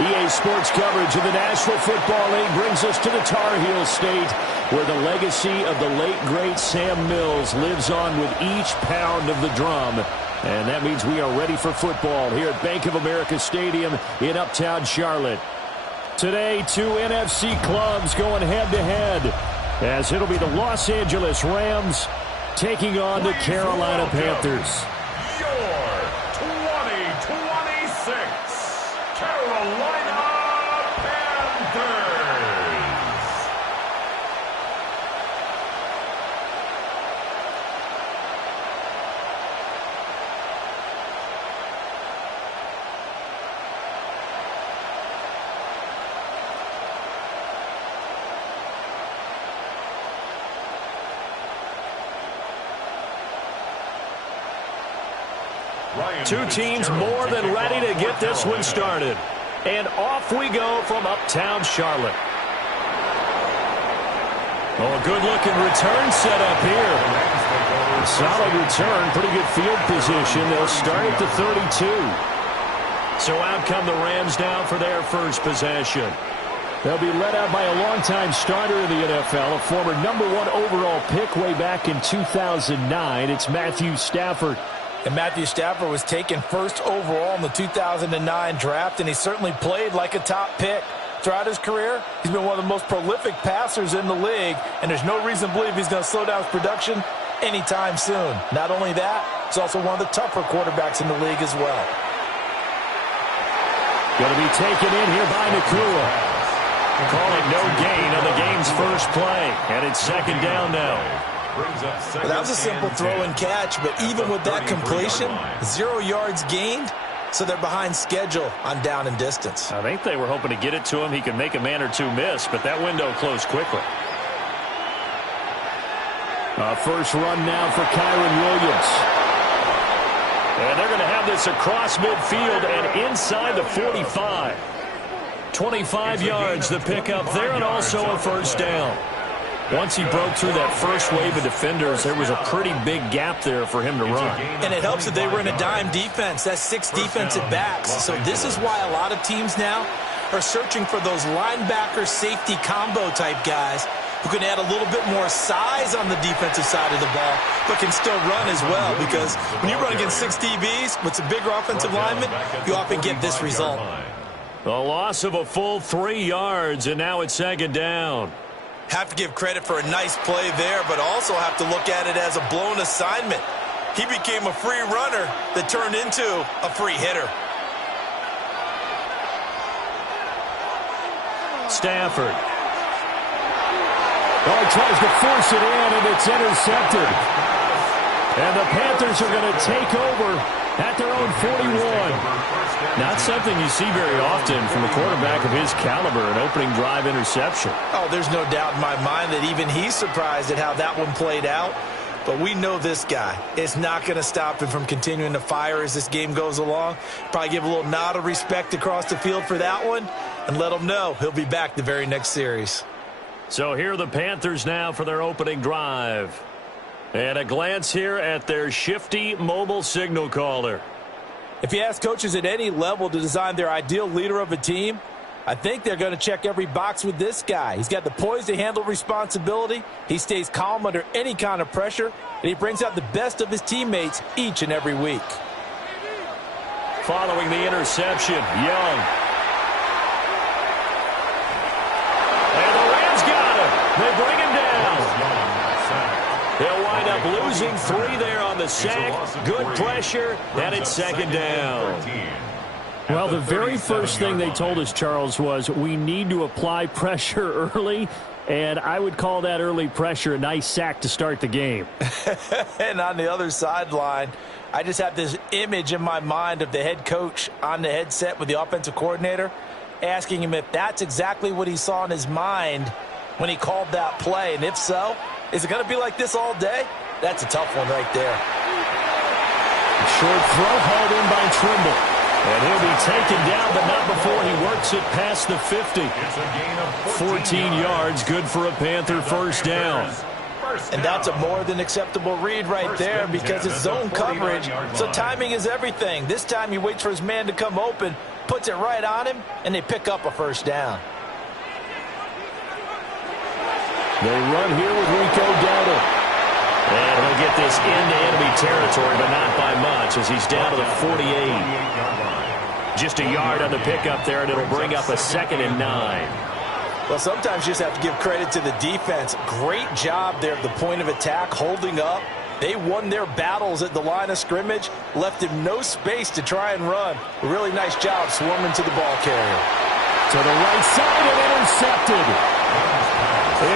EA Sports coverage of the National Football League brings us to the Tar Heel State, where the legacy of the late, great Sam Mills lives on with each pound of the drum. And that means we are ready for football here at Bank of America Stadium in Uptown Charlotte. Today, two NFC clubs going head-to-head, as it'll be the Los Angeles Rams taking on the Carolina Panthers. Your 2026 Carolina Panthers. Two teams more than ready to get this one started. And off we go from Uptown Charlotte. Oh, a good-looking return set up here. Solid return, pretty good field position. They'll start at the 32. So out come the Rams now for their first possession. They'll be led out by a longtime starter in the NFL, a former #1 overall pick way back in 2009. It's Matthew Stafford. And Matthew Stafford was taken first overall in the 2009 draft, and he certainly played like a top pick. Throughout his career, he's been one of the most prolific passers in the league, and there's no reason to believe he's going to slow down his production anytime soon. Not only that, he's also one of the tougher quarterbacks in the league as well. Going to be taken in here by Nakua. Call it no gain on the game's first play, and it's second down now. Well, that was a simple throw and catch, but even with that completion, 0 yards gained, so they're behind schedule on down and distance. I think they were hoping to get it to him. He could make a man or two miss, but that window closed quickly. First run now for Kyron Williams. And they're going to have this across midfield and inside the 45. 25 yards the pickup there, and also a first down. Once he broke through that first wave of defenders, there was a pretty big gap there for him to run. And it helps that they were in a dime defense. That's 6 defensive backs. So this is why a lot of teams now are searching for those linebacker safety combo type guys who can add a little bit more size on the defensive side of the ball, but can still run as well. Because when you run against 6 DBs with some bigger offensive linemen, you often get this result. A loss of a full 3 yards, and now it's second down. Have to give credit for a nice play there, but also have to look at it as a blown assignment. He became a free runner that turned into a free hitter. Stafford. Oh, he tries to force it in, and it's intercepted. And the Panthers are going to take over at their own 41. Not something you see very often from a quarterback of his caliber, an opening drive interception. Oh, there's no doubt in my mind that even he's surprised at how that one played out. But we know this guy is not going to stop him from continuing to fire as this game goes along. Probably give a little nod of respect across the field for that one and let him know he'll be back the very next series. So here are the Panthers now for their opening drive. And a glance here at their shifty mobile signal caller. If you ask coaches at any level to design their ideal leader of a team, I think they're going to check every box with this guy. He's got the poise to handle responsibility. He stays calm under any kind of pressure, and he brings out the best of his teammates each and every week. Following the interception, Young. And the Rams got him. They bring him down. They'll wind up losing 3 there on the sack. Good pressure, and it's second down. Well, the very first thing they told us, Charles, was we need to apply pressure early, and I would call that early pressure a nice sack to start the game. And on the other sideline, I just have this image in my mind of the head coach on the headset with the offensive coordinator, asking him if that's exactly what he saw in his mind when he called that play. And if so, is it going to be like this all day? That's a tough one right there. Short throw hauled in by Trimble. And he'll be taken down, but not before he works it past the 50. 14 yards, good for a Panther first down. And that's a more than acceptable read right there because it's zone coverage, so timing is everything. This time he waits for his man to come open, puts it right on him, and they pick up a first down. They run here with Rico Dowdle. And he'll get this into enemy territory, but not by much as he's down to the 48. Just a yard on the pickup there, and it'll bring up a 2nd and 9. Well, sometimes you just have to give credit to the defense. Great job there at the point of attack, holding up. They won their battles at the line of scrimmage, left him no space to try and run. A really nice job swarming to the ball carrier. To the right side and intercepted.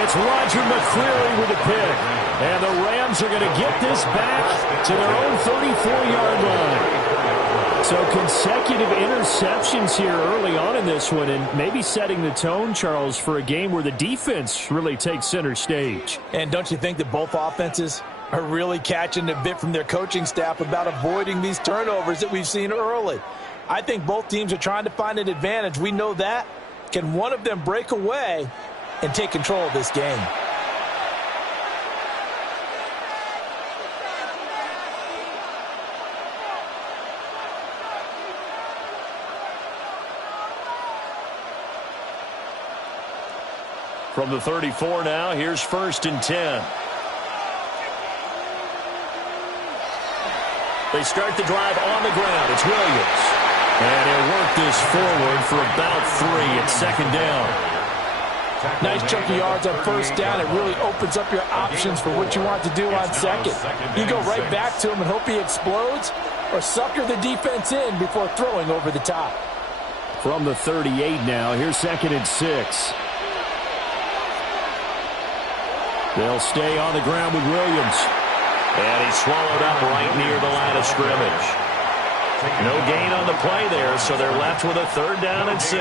It's Roger McCreary with the pick. And the Rams are going to get this back to their own 34-yard line. So consecutive interceptions here early on in this one, and maybe setting the tone, Charles, for a game where the defense really takes center stage. And don't you think that both offenses are really catching a bit from their coaching staff about avoiding these turnovers that we've seen early? I think both teams are trying to find an advantage. We know that. Can one of them break away and take control of this game? From the 34 now, here's 1st and 10. They start the drive on the ground. It's Williams. And he'll work this forward for about 3 at 2nd down. Nice chunky yards on 1st down. It really opens up your options for what you want to do on 2nd. You go right back to him and hope he explodes, or sucker the defense in before throwing over the top. From the 38 now, here's 2nd and 6. They'll stay on the ground with Williams. And he's swallowed up right near the line of scrimmage. No gain on the play there, so they're left with a 3rd down and 6.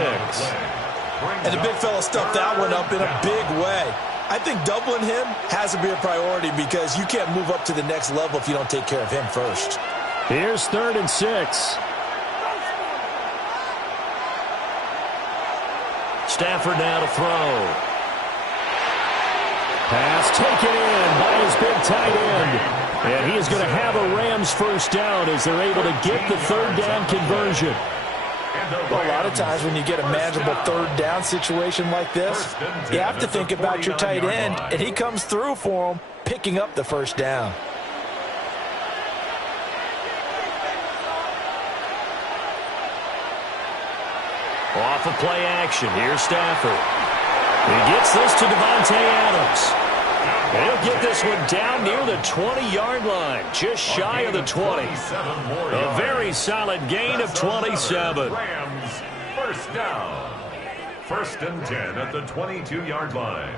And the big fella stuffed that one up in a big way. I think doubling him has to be a priority because you can't move up to the next level if you don't take care of him first. Here's 3rd and 6. Stafford now to throw. Pass taken in by his big tight end. And he is going to have a Rams 1st down as they're able to get the 3rd down conversion. Well, a lot of times when you get a manageable 3rd down situation like this, you have to think about your tight end, and he comes through for him, picking up the 1st down. Off of play action, here's Stafford. He gets this to Devontae Adams. And he'll get this one down near the 20-yard line, just shy of the 20. A very solid gain of 27. Rams, 1st down. 1st and 10 at the 22-yard line.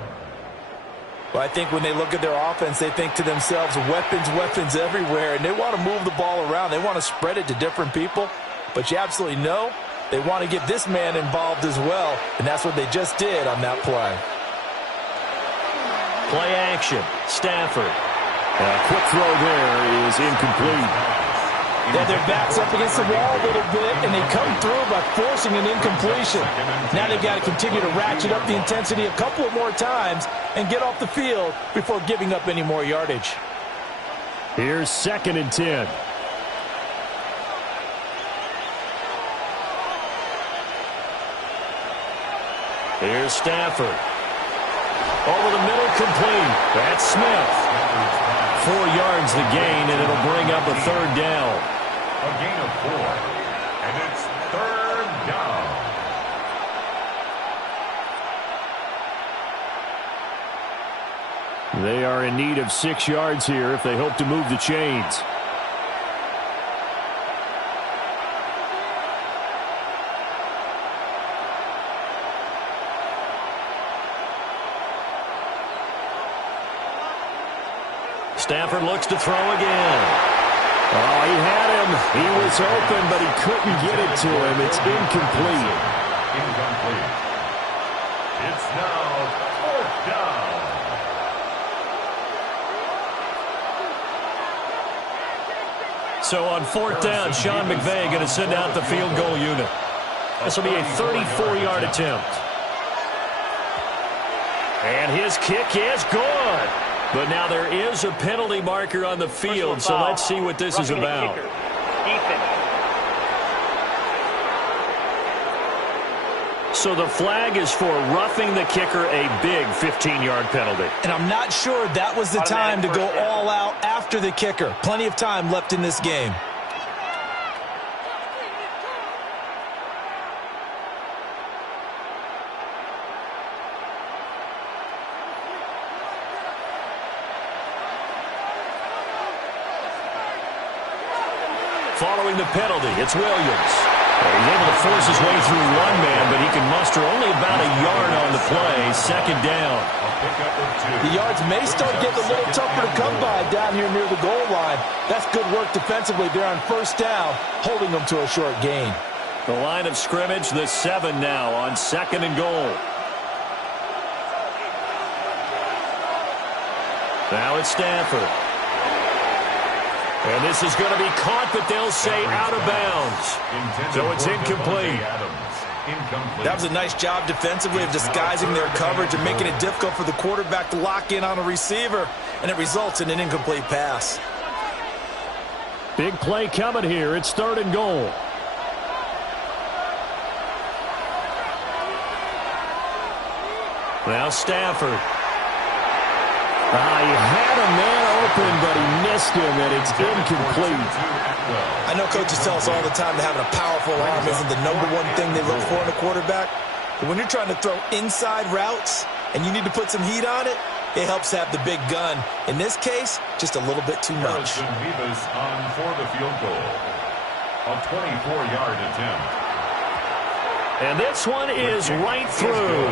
Well, I think when they look at their offense, they think to themselves, weapons, weapons everywhere, and they want to move the ball around. They want to spread it to different people, but you absolutely know they want to get this man involved as well, and that's what they just did on that play. Play action, Stafford. A quick throw there is incomplete. Yeah, their back's up against the wall a little bit, and they come through by forcing an incompletion. Now they've got to continue to ratchet up the intensity a couple of more times and get off the field before giving up any more yardage. Here's 2nd and 10. Here's Stafford. Over the middle, complete. That's Smith. 4 yards the gain, and it'll bring up a 3rd down. A gain of 4. And it's 3rd down. They are in need of 6 yards here if they hope to move the chains. Stafford looks to throw again. Oh, he had him. He was open, but he couldn't get it to him. It's incomplete. Incomplete. It's now 4th down. So on 4th down, Sean McVay going to send out the field goal unit. This will be a 34-yard attempt. And his kick is good. But now there is a penalty marker on the field, so let's see what this is about. So the flag is for roughing the kicker, a big 15-yard penalty. And I'm not sure that was the time to go all out after the kicker. Plenty of time left in this game. Following the penalty, it's Williams. He's able to force his way through one man, but he can muster only about a yard on the play. Second down. The yards may start getting a little tougher to come by down here near the goal line. That's good work defensively there on first down, holding them to a short gain. The line of scrimmage, the 7 now on second and goal. Now it's Stafford. And this is going to be caught, but they'll say out of bounds. So it's incomplete. That was a nice job defensively of disguising their coverage and making it difficult for the quarterback to lock in on a receiver, and it results in an incomplete pass. Big play coming here. It's third and goal. Now Stafford. He had a man open, but he missed him, and it's incomplete. I know coaches tell us all the time that having a powerful arm isn't the number one thing they look for in a quarterback. But when you're trying to throw inside routes and you need to put some heat on it, it helps have the big gun. In this case, just a little bit too much. Vivas on for the field goal. A 24-yard attempt. And this one is right through.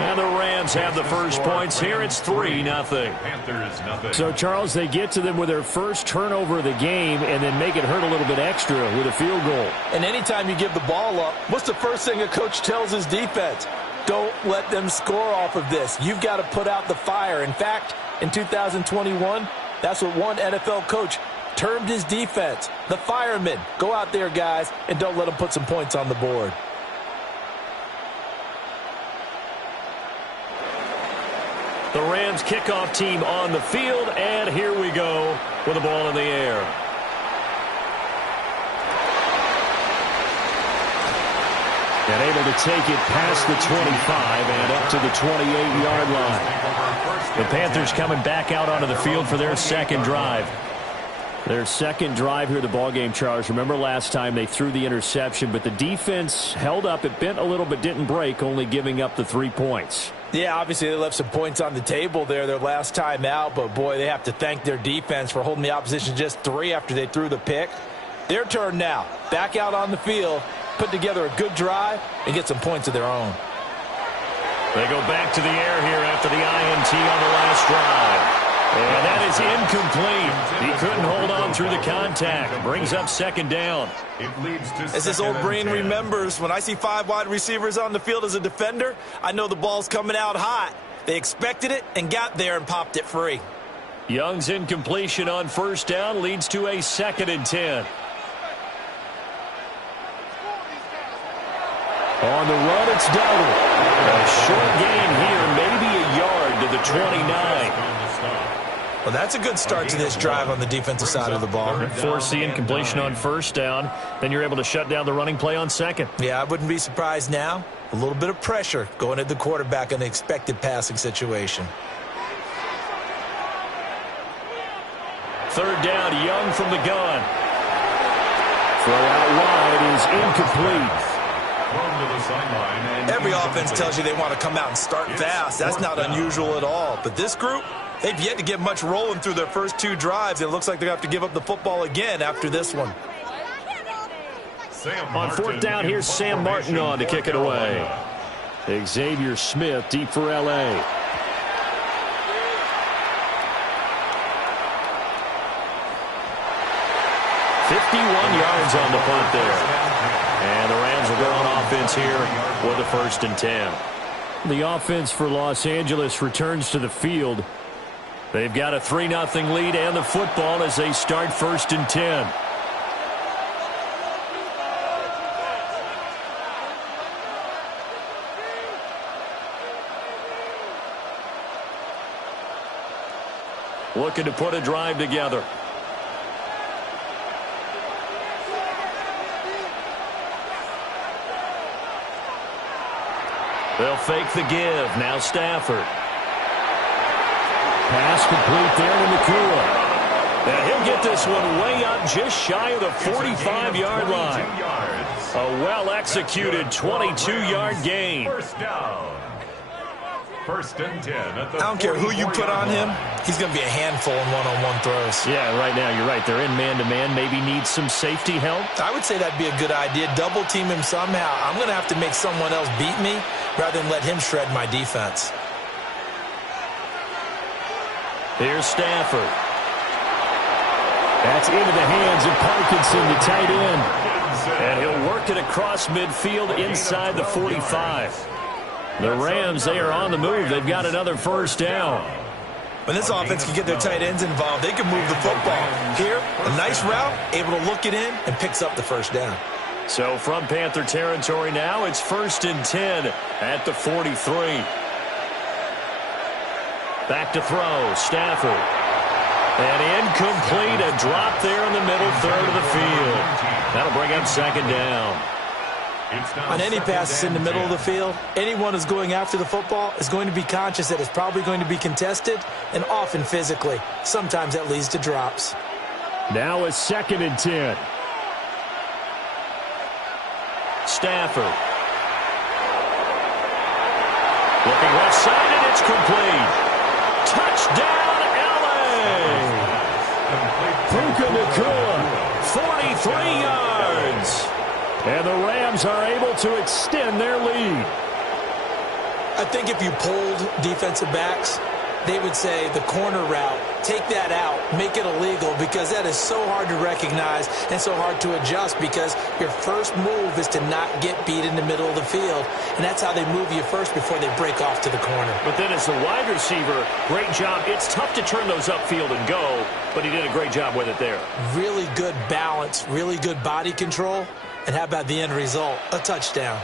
And the Rams have the first points here. It's 3-0. Panthers nothing. So, Charles, they get to them with their first turnover of the game and then make it hurt a little bit extra with a field goal. And anytime you give the ball up, what's the first thing a coach tells his defense? Don't let them score off of this. You've got to put out the fire. In fact, in 2021, that's what one NFL coach termed his defense. The firemen. Go out there, guys, and don't let them put some points on the board. The Rams kickoff team on the field, and here we go with the ball in the air. And able to take it past the 25 and up to the 28-yard line. The Panthers coming back out onto the field for their second drive. Their second drive here, the ballgame, Charles. Remember last time they threw the interception, but the defense held up. It bent a little but didn't break, only giving up the 3 points. Yeah, obviously they left some points on the table there their last time out, but boy, they have to thank their defense for holding the opposition just 3 after they threw the pick. Their turn now. Back out on the field, put together a good drive, and get some points of their own. They go back to the air here after the INT on the last drive. And that is incomplete. He couldn't hold on through the contact. Brings up second down. As this old brain remembers, when I see 5 wide receivers on the field as a defender, I know the ball's coming out hot. They expected it and got there and popped it free. Young's incompletion on first down leads to a 2nd and 10. On the run, it's Donald. A short gain here, maybe a yard to the 29. Well, that's a good start to this drive on the defensive side of the ball. Force the incompletion on first down. Then you're able to shut down the running play on second. Yeah, I wouldn't be surprised now. A little bit of pressure going at the quarterback in the expected passing situation. Third down, Young from the gun. Throw out wide is incomplete. Every offense tells you they want to come out and start fast. That's not unusual at all. But this group, they've yet to get much rolling through their first 2 drives. It looks like they're going to have to give up the football again after this one. On fourth down, here's Sam Martin on to kick it away. Xavier Smith deep for L.A. yards on the punt there. And the Rams will go on offense here with a 1st and 10. The offense for Los Angeles returns to the field. They've got a 3-0 lead and the football as they start 1st and 10. looking to put a drive together. They'll fake the give. Now Stafford. Pass complete there to Nakua. And he'll get this one way up just shy of the 45-yard line. A well-executed 22-yard gain. First down. First and 10 at the I don't care who you put on him. He's going to be a handful in one-on-one throws. Yeah, right now you're right. They're in man-to-man. Maybe needs some safety help. I would say that'd be a good idea. Double team him somehow. I'm going to have to make someone else beat me rather than let him shred my defense. Here's Stafford. That's into the hands of Parkinson, the tight end. And he'll work it across midfield inside the 45. The Rams, they are on the move. They've got another first down. When this offense can get their tight ends involved, they can move the football. Here, a nice route, able to look it in, and picks up the first down. So from Panther territory now, it's first and 10 at the 43. Back to throw, Stafford. And incomplete, a drop there in the middle third of the field. That'll bring up second down. On any passes in the middle of the field, anyone who's going after the football is going to be conscious that it's probably going to be contested, and often physically. Sometimes that leads to drops. Now a second and 10. Stafford. Looking left side, and it's complete. Touchdown, L.A. Puka Nakua, 43 yards. And the Rams are able to extend their lead. I think if you polled defensive backs, they would say the corner route, take that out, make it illegal, because that is so hard to recognize and so hard to adjust, because your first move is to not get beat in the middle of the field, and that's how they move you first before they break off to the corner. But then as the wide receiver, great job. It's tough to turn those upfield and go, but he did a great job with it there. Really good balance, really good body control, and how about the end result? A touchdown.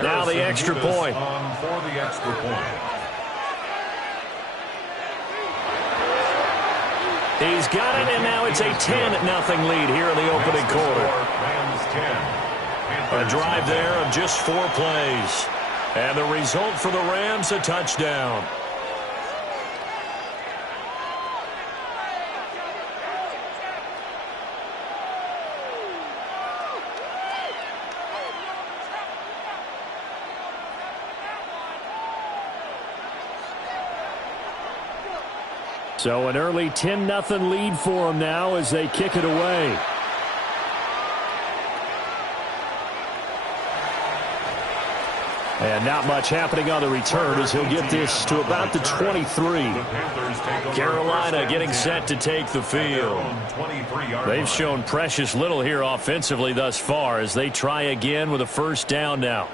Now the extra point. For the extra point. He's got it, and now it's a 10-0 lead here in the opening quarter. A drive there of just 4 plays. And the result for the Rams, a touchdown. So an early 10-0 lead for them now as they kick it away. And not much happening on the return as he'll get this to about the 23. Carolina getting set to take the field. They've shown precious little here offensively thus far as they try again with a first down now.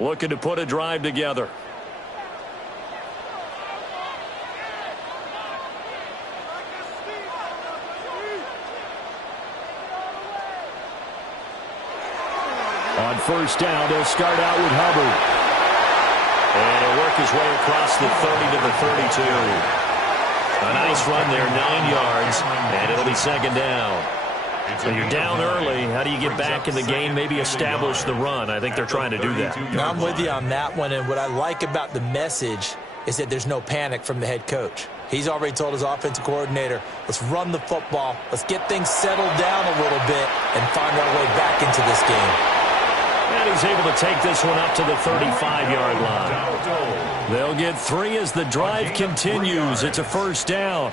Looking to put a drive together. On first down, they'll start out with Hubbard. And he'll work his way across the 30 to the 32. A nice run there, 9 yards, and it'll be second down. So you're down early. How do you get back in the game, maybe establish the run? I think they're trying to do that. I'm with you on that one, and what I like about the message is that there's no panic from the head coach. He's already told his offensive coordinator, let's run the football, let's get things settled down a little bit and find our way back into this game. And he's able to take this one up to the 35-yard line. They'll get 3 as the drive continues. It's a first down.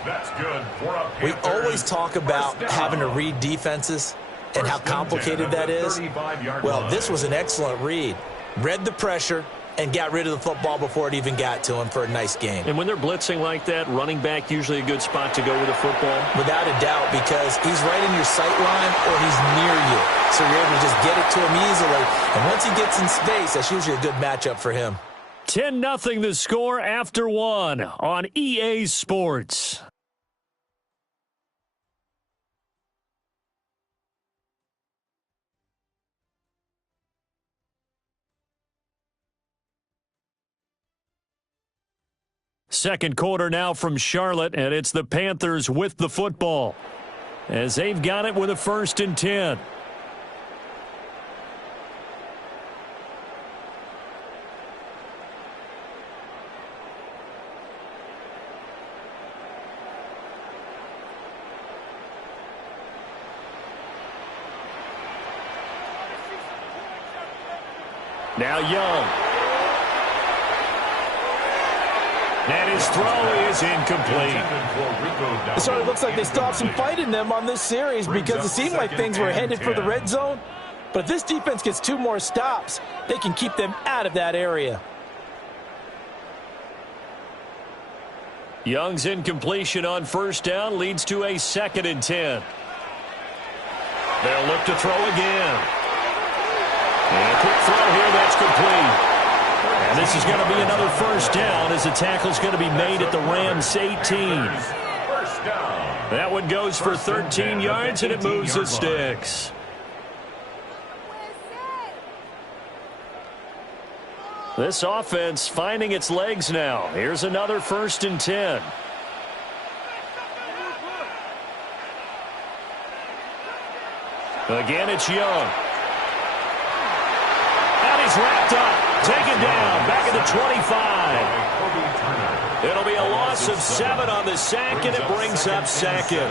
We always talk about having to read defenses and how complicated that is. Well, this was an excellent read. Read the pressure and got rid of the football before it even got to him for a nice game. And when they're blitzing like that, running back usually a good spot to go with the football? Without a doubt, because he's right in your sight line or he's near you. So you're able to just get it to him easily. And once he gets in space, that's usually a good matchup for him. 10-0 the score after 1 on EA Sports. Second quarter now from Charlotte, and it's the Panthers with the football as they've got it with a 1st and 10. Now Young. And his throw is incomplete. So it looks like they still have some fight in them on this series because it seemed like things were headed for the red zone. But if this defense gets 2 more stops, they can keep them out of that area. Young's incompletion on 1st down leads to a 2nd and 10. They'll look to throw again. And a quick throw here, that's complete. And this is going to be another 1st down as the tackle's going to be made at the Rams 18. That one goes for 13 yards, and it moves the sticks. This offense finding its legs now. Here's another 1st and 10. Again, it's Young. And he's wrapped up. Taken down, back at the 25. It'll be a loss of 7 on the sack, and it brings up 2nd.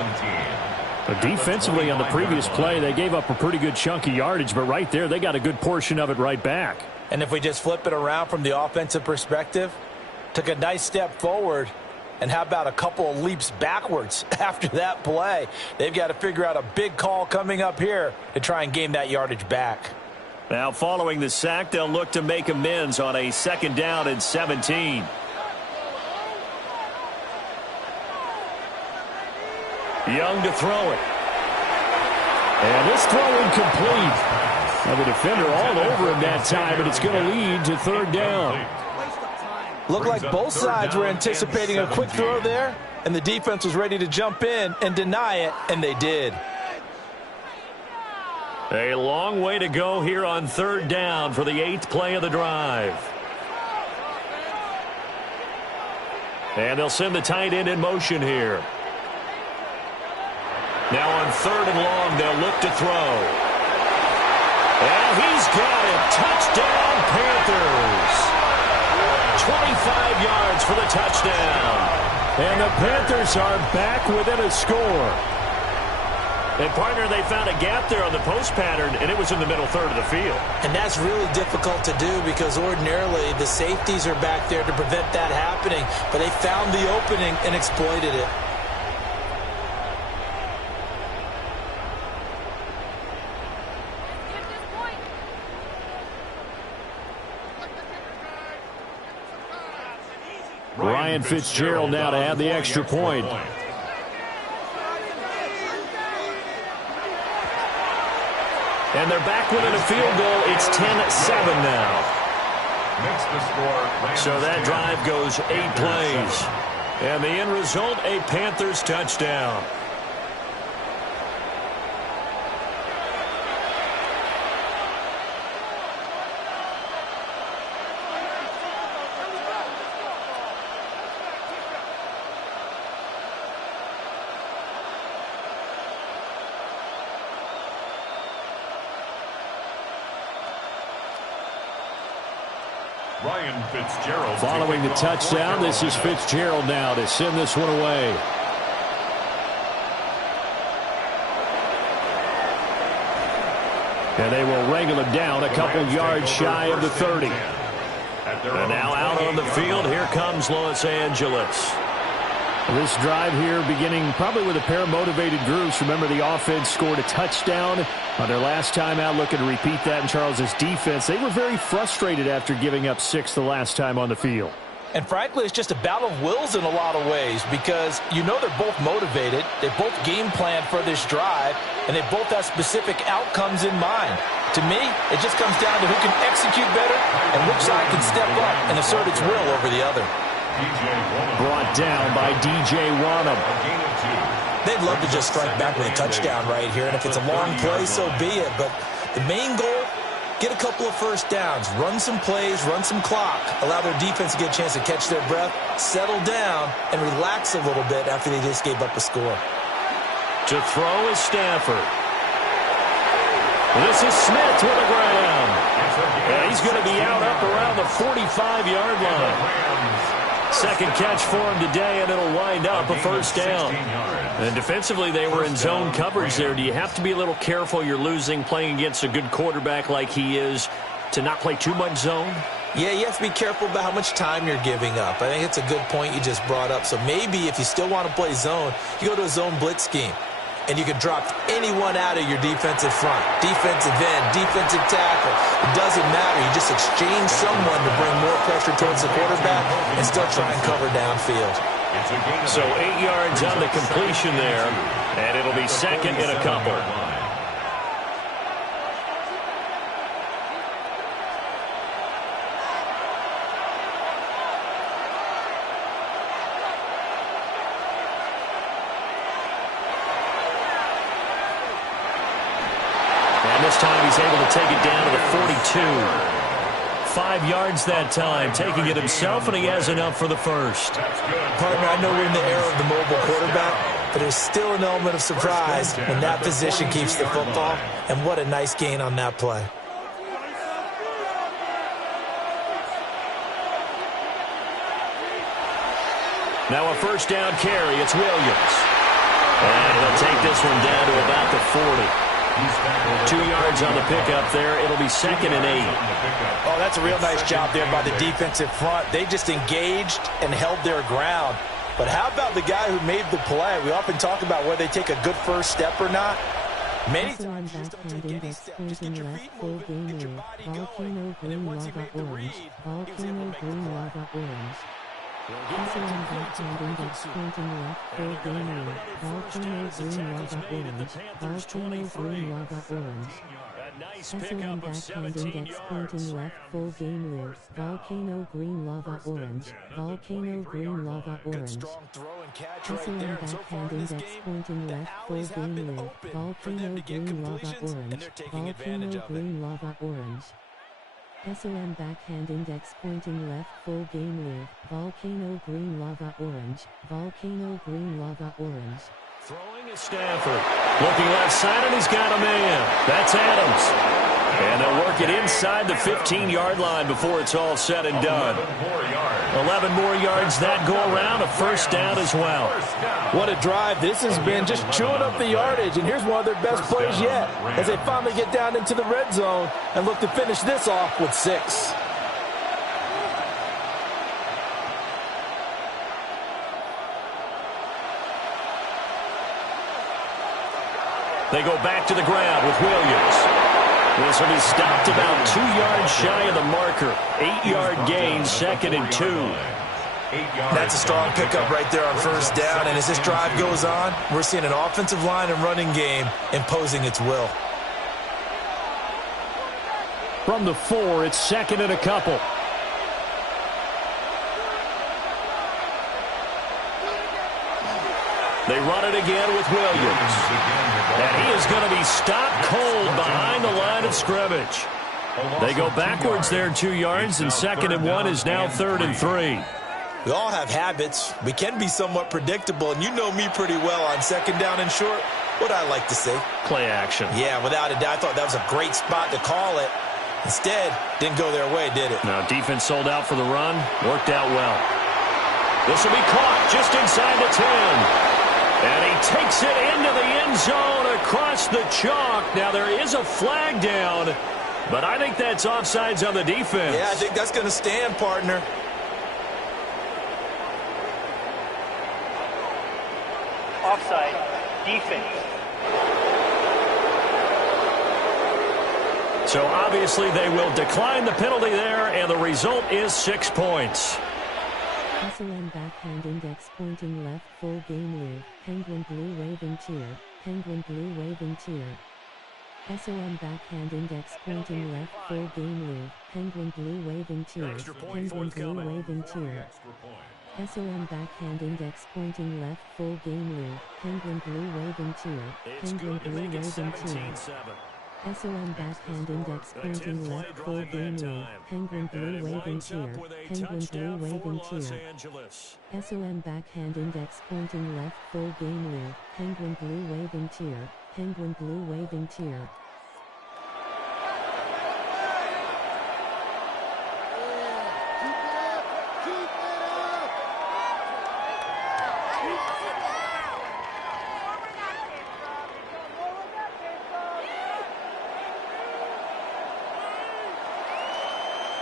Defensively on the previous play, they gave up a pretty good chunk of yardage, but right there, they got a good portion of it right back. And if we just flip it around from the offensive perspective, took a nice step forward, and how about a couple of leaps backwards after that play? They've got to figure out a big call coming up here to try and gain that yardage back. Now, following the sack, they'll look to make amends on a 2nd down and 17. Young to throw it. And this throw incomplete. Now the defender all over him that time, and it's going to lead to 3rd down. Looked like both sides were anticipating a quick throw there, and the defense was ready to jump in and deny it, and they did. A long way to go here on 3rd down for the 8th play of the drive. And they'll send the tight end in motion here. Now on 3rd and long, they'll look to throw. And he's got it. Touchdown, Panthers. 25 yards for the touchdown. And the Panthers are back within a score. And, partner, they found a gap there on the post pattern, and it was in the middle 3rd of the field. And that's really difficult to do because ordinarily the safeties are back there to prevent that happening. But they found the opening and exploited it. Ryan Fitzgerald now to add the extra point. And they're back within a field goal. It's 10-7 now. So that drive goes 8 plays. And the end result, a Panthers touchdown. Ryan Fitzgerald. Following the touchdown, this is Fitzgerald now to send this one away. And they will wrangle him down a couple yards shy of the 30. And now out on the field, here comes Los Angeles. This drive here beginning probably with a pair of motivated groups. Remember, the offense scored a touchdown on their last time out, looking to repeat that in Charles's defense. They were very frustrated after giving up 6 the last time on the field. And frankly, it's just a battle of wills in a lot of ways because you know they're both motivated. They both game planned for this drive, and they both have specific outcomes in mind. To me, it just comes down to who can execute better and which side can step up and assert its will over the other. Brought down by DJ Wanham. They'd love to just strike back with a touchdown right here, and if it's a long play, so be it. But the main goal get a couple of first downs, run some plays, run some clock, allow their defense to get a chance to catch their breath, settle down, and relax a little bit after they just gave up a score. To throw is Stafford. This is Smith with the ground. And he's going to be out up around the 45-yard line. Second catch for him today, and it'll wind up a first down. And defensively, they were in zone coverage there. Do you have to be a little careful? You're losing, playing against a good quarterback like he is, to not play too much zone? Yeah, you have to be careful about how much time you're giving up. I think it's a good point you just brought up. So maybe if you still want to play zone, you go to a zone blitz scheme. And you can drop anyone out of your defensive front, defensive end, defensive tackle. It doesn't matter. You just exchange someone to bring more pressure towards the quarterback and still try and cover downfield. So 8 yards on the completion there, and it'll be second and a couple. This time he's able to take it down to the 42. 5 yards that time, taking it himself, and he has enough for the first. Partner, I know we're in the era of the mobile quarterback, but there's still an element of surprise when that position keeps the football, and what a nice gain on that play. Now a first down carry, it's Williams. And he'll take this one down to about the 40. 2 yards on the pickup there. It'll be second and 8. Oh, that's a real nice job there by the defensive front. They just engaged and held their ground. But how about the guy who made the play? We often talk about whether they take a good first step or not. Many times you just don't take any step. Just get your feet moving, get your body going. And then once he made the read, he was able to make the play. Excellent backhanding that's pointing left, full game lead. Volcano green lava orange. Volcano green lava orange. Excellent backhanding that's pointing left, full game lead. Volcano green lava orange. Volcano green lava orange. Excellent backhanding that's pointing left, full game lead. Volcano green lava orange. Volcano green lava orange. SOM backhand index pointing left, full game lead. Volcano green lava orange. Volcano green lava orange. Throwing is Stafford. Looking left side, and he's got a man. That's Adams. And they'll work it inside the 15-yard line before it's all said and done. 11 more yards that go around, a first down as well. What a drive this has been, just chewing up the yardage. And here's one of their best plays yet as they finally get down into the red zone and look to finish this off with 6. They go back to the ground with Williams. This will be stopped about 2 yards shy of the marker. 8-yard gain, second and 2. That's a strong pickup right there on first down. And as this drive goes on, we're seeing an offensive line and running game imposing its will. From the 4, it's second and a couple. They run it again with Williams. And he is going to be stopped cold behind the line of scrimmage. They go backwards there 2 yards, and second and 1 is now third and 3. We all have habits. We can be somewhat predictable, and you know me pretty well on second down and short. What I like to say? Play action. Yeah, without a doubt. I thought that was a great spot to call it. Instead, didn't go their way, did it? Now, defense sold out for the run. Worked out well. This will be caught just inside the 10. And he takes it into the end zone across the chalk. Now, there is a flag down, but I think that's offsides on the defense. Yeah, I think that's going to stand, partner. Offside, defense. So, obviously, they will decline the penalty there, and the result is 6 points. SOM backhand index pointing left, full game lead. Penguin blue waving cheer. Penguin blue waving cheer. SOM backhand index pointing left, full game lead. Penguin blue waving cheer. Penguin blue waving cheer. SOM backhand index pointing left, full game lead. Penguin blue waving cheer. Penguin blue waving cheer. SOM backhand index pointing left full game lead. Penguin blue waving cheer. Penguin blue waving cheer. SOM backhand index pointing left full game lead. Penguin blue waving cheer. Penguin blue waving cheer.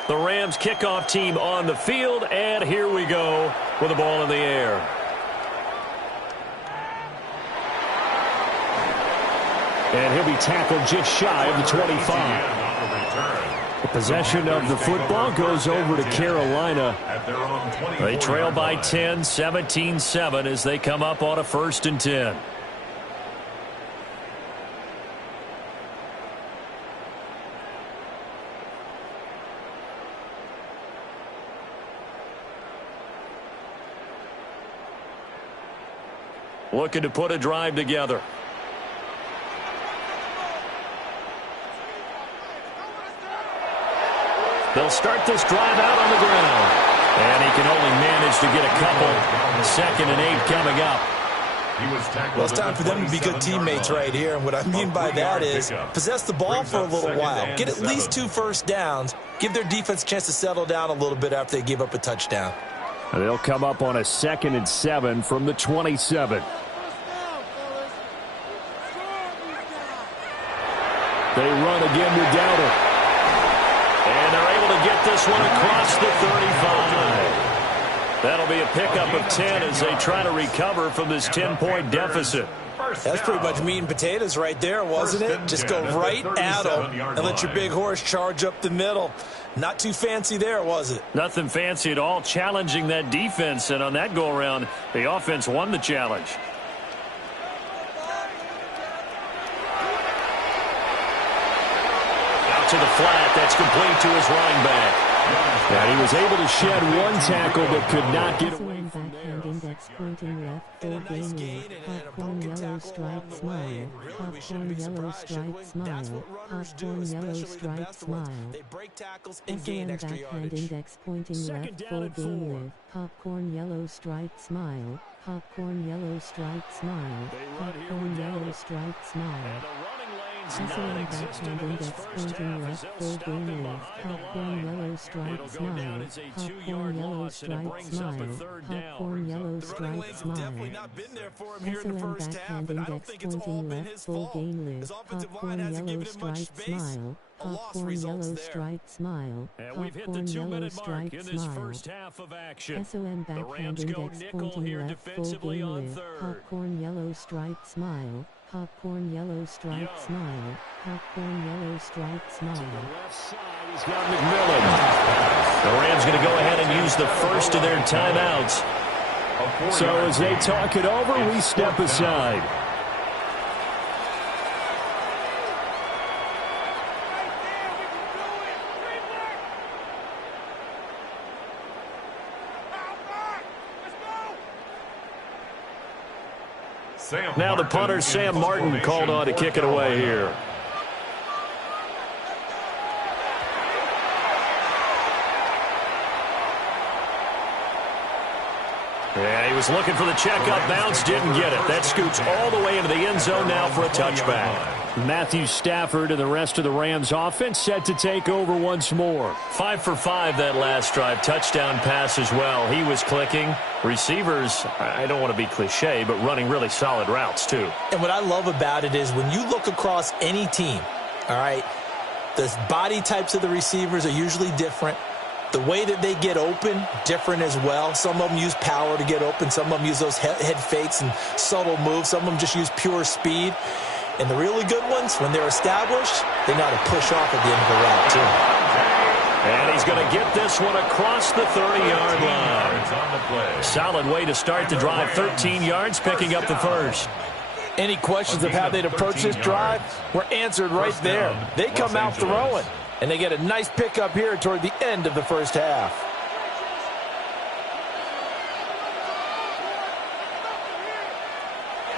The Rams kickoff team on the field, and here we go with the ball in the air. And he'll be tackled just shy of the 25. The possession of the football goes over to Carolina. They trail by 10, 17-7 as they come up on a 1st and 10. Looking to put a drive together. They'll start this drive out on the ground. And he can only manage to get a couple. 2nd and 8 coming up. Well, it's time for them to be good teammates right here. And what I mean by that is possess the ball for a little while. Get at least 2 first downs. Give their defense a chance to settle down a little bit after they give up a touchdown. They'll come up on a 2nd and 7 from the 27. They run again with Dowdle. And they're able to get this one across the 35. That'll be a pickup of 10 as they try to recover from this 10-point deficit. That's pretty much meat and potatoes right there, wasn't it? Just go right at them and let your big horse charge up the middle. Not too fancy there, was it? Nothing fancy at all, challenging that defense. And on that go-around, the offense won the challenge. To the flat, that's complete to his running back. And he was able to shed one tackle but could not get away from there. Index pointing left full game lead. Popcorn yellow stripe smile. Popcorn yellow stripe smile. Popcorn yellow stripe smile. SOM backhand index pointing left full game lead. Popcorn yellow stripe smile. Popcorn yellow stripe smile. Popcorn yellow stripe smile. SOM backhand index pointing left full game lead. Popcorn yellow stripe smile. Popcorn yellow stripe smile. Popcorn yellow stripe smile. SOM backhand index pointing left full game lead. Popcorn yellow stripe smile. Popcorn yellow stripe smile. Popcorn yellow stripe smile. SOM backhand index pointing left full game lead. Popcorn yellow stripe smile. Popcorn yellow stripe smile. Popcorn yellow stripe smile. He's got McMillan. The Rams going to go ahead and use the first of their timeouts. So as they talk it over, we step aside. Now the punter, Sam Martin, called on to kick it away here. Yeah, he was looking for the checkup bounce, didn't get it. That scoots all the way into the end zone now for a touchback. Matthew Stafford and the rest of the Rams offense set to take over once more. 5 for 5 that last drive. Touchdown pass as well. He was clicking. Receivers, I don't want to be cliche, but running really solid routes too. And what I love about it is when you look across any team, all right, the body types of the receivers are usually different. The way that they get open, different as well. Some of them use power to get open. Some of them use those head fakes and subtle moves. Some of them just use pure speed. And the really good ones, when they're established, they know how to push off at the end of the route, too. And he's going to get this one across the 30-yard line. Solid way to start the drive. 13 yards, picking up the first. Any questions of how they'd approach this drive were answered right there. They come out throwing, and they get a nice pickup here toward the end of the first half.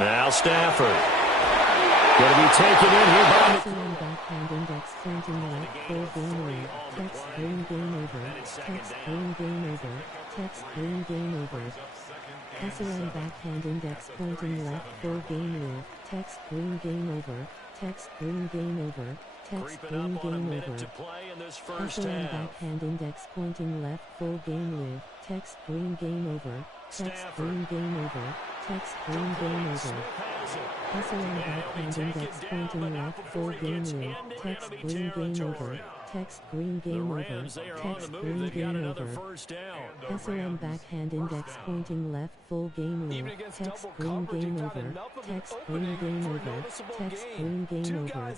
Now Stafford. Going to be taken in here by backhand index pointing left full game lead. Text green game over. Text green game over. Text green game over. SRM backhand index pointing left full game lead. Text green game over. Text green game over. Text green game over. SRM backhand index pointing left full game lead. Text green game over. Text green game over. Text green game over. SRM backhand index pointing left full game lead. Text green game over. Text green game over. Text green game over. SRM backhand index pointing left full game lead. Text green game over. Text green game over. Text green game over.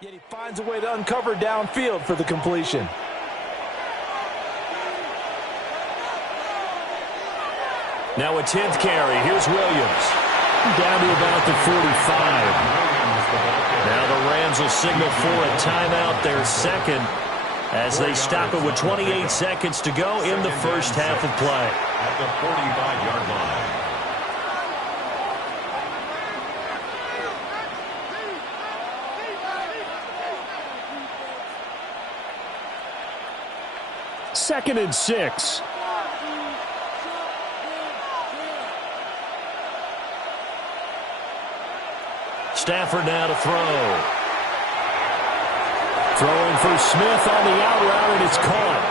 Yet he finds a way to uncover downfield for the completion. Now a 10th carry. Here's Williams. Down to about the 45. Now the Rams will signal for a timeout, their second, as they stop it with 28 seconds to go in the first half of play. At the 45-yard line. Second and 6. Stafford now to throw. Throwing for Smith on the out route, and it's caught.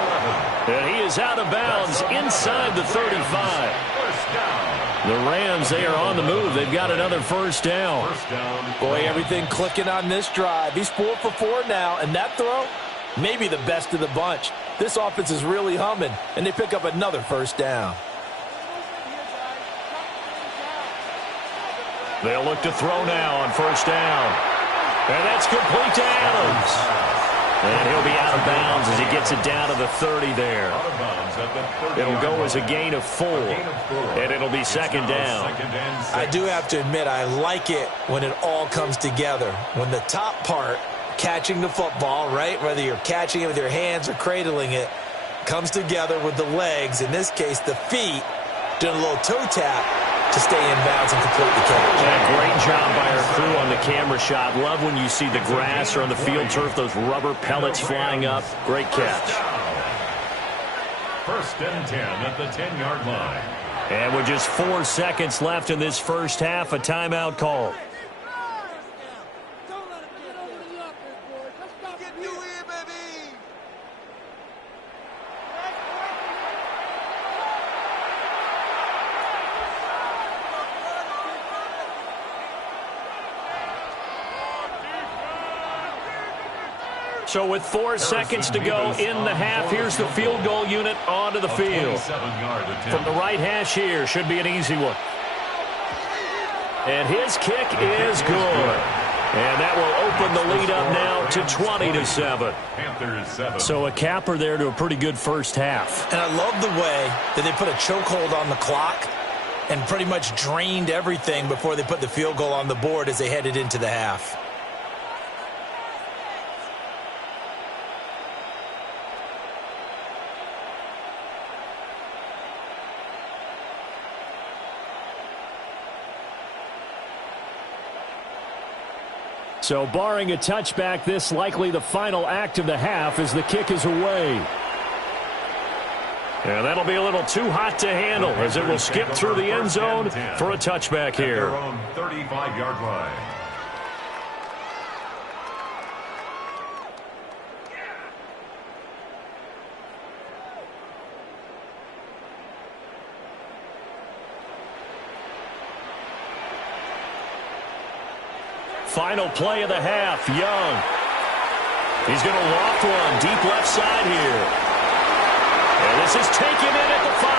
And he is out of bounds inside the 35. The Rams, they are on the move. They've got another first down. Boy, everything clicking on this drive. He's 4 for 4 now, and that throw, maybe the best of the bunch. This offense is really humming, and they pick up another first down. They'll look to throw now on first down. And that's complete to Adams. And he'll be out of bounds as he gets it down to the 30 there. It'll go as a gain of 4. And it'll be second down. I do have to admit, I like it when it all comes together. When the top part, catching the football, right, whether you're catching it with your hands or cradling it, comes together with the legs, in this case the feet, doing a little toe tap to stay in bounds and complete the catch. Yeah, great job by our crew on the camera shot. Love when you see the grass or on the field turf, those rubber pellets flying up. Great catch. First and 10 at the 10-yard line. And with just 4 seconds left in this first half, a timeout call. So with 4 seconds to go in the half, here's the field goal unit onto the field. From the right hash here, should be an easy one. And his kick is good. And that will open the lead up now to 20-7. So a capper there to a pretty good first half. And I love the way that they put a chokehold on the clock and pretty much drained everything before they put the field goal on the board as they headed into the half. So barring a touchback, this likely the final act of the half as the kick is away. And that'll be a little too hot to handle as it will skip through the end zone for a touchback here. 35-yard line. Final play of the half, Young. He's going to loft one deep left side here. And this is taken in at the 5.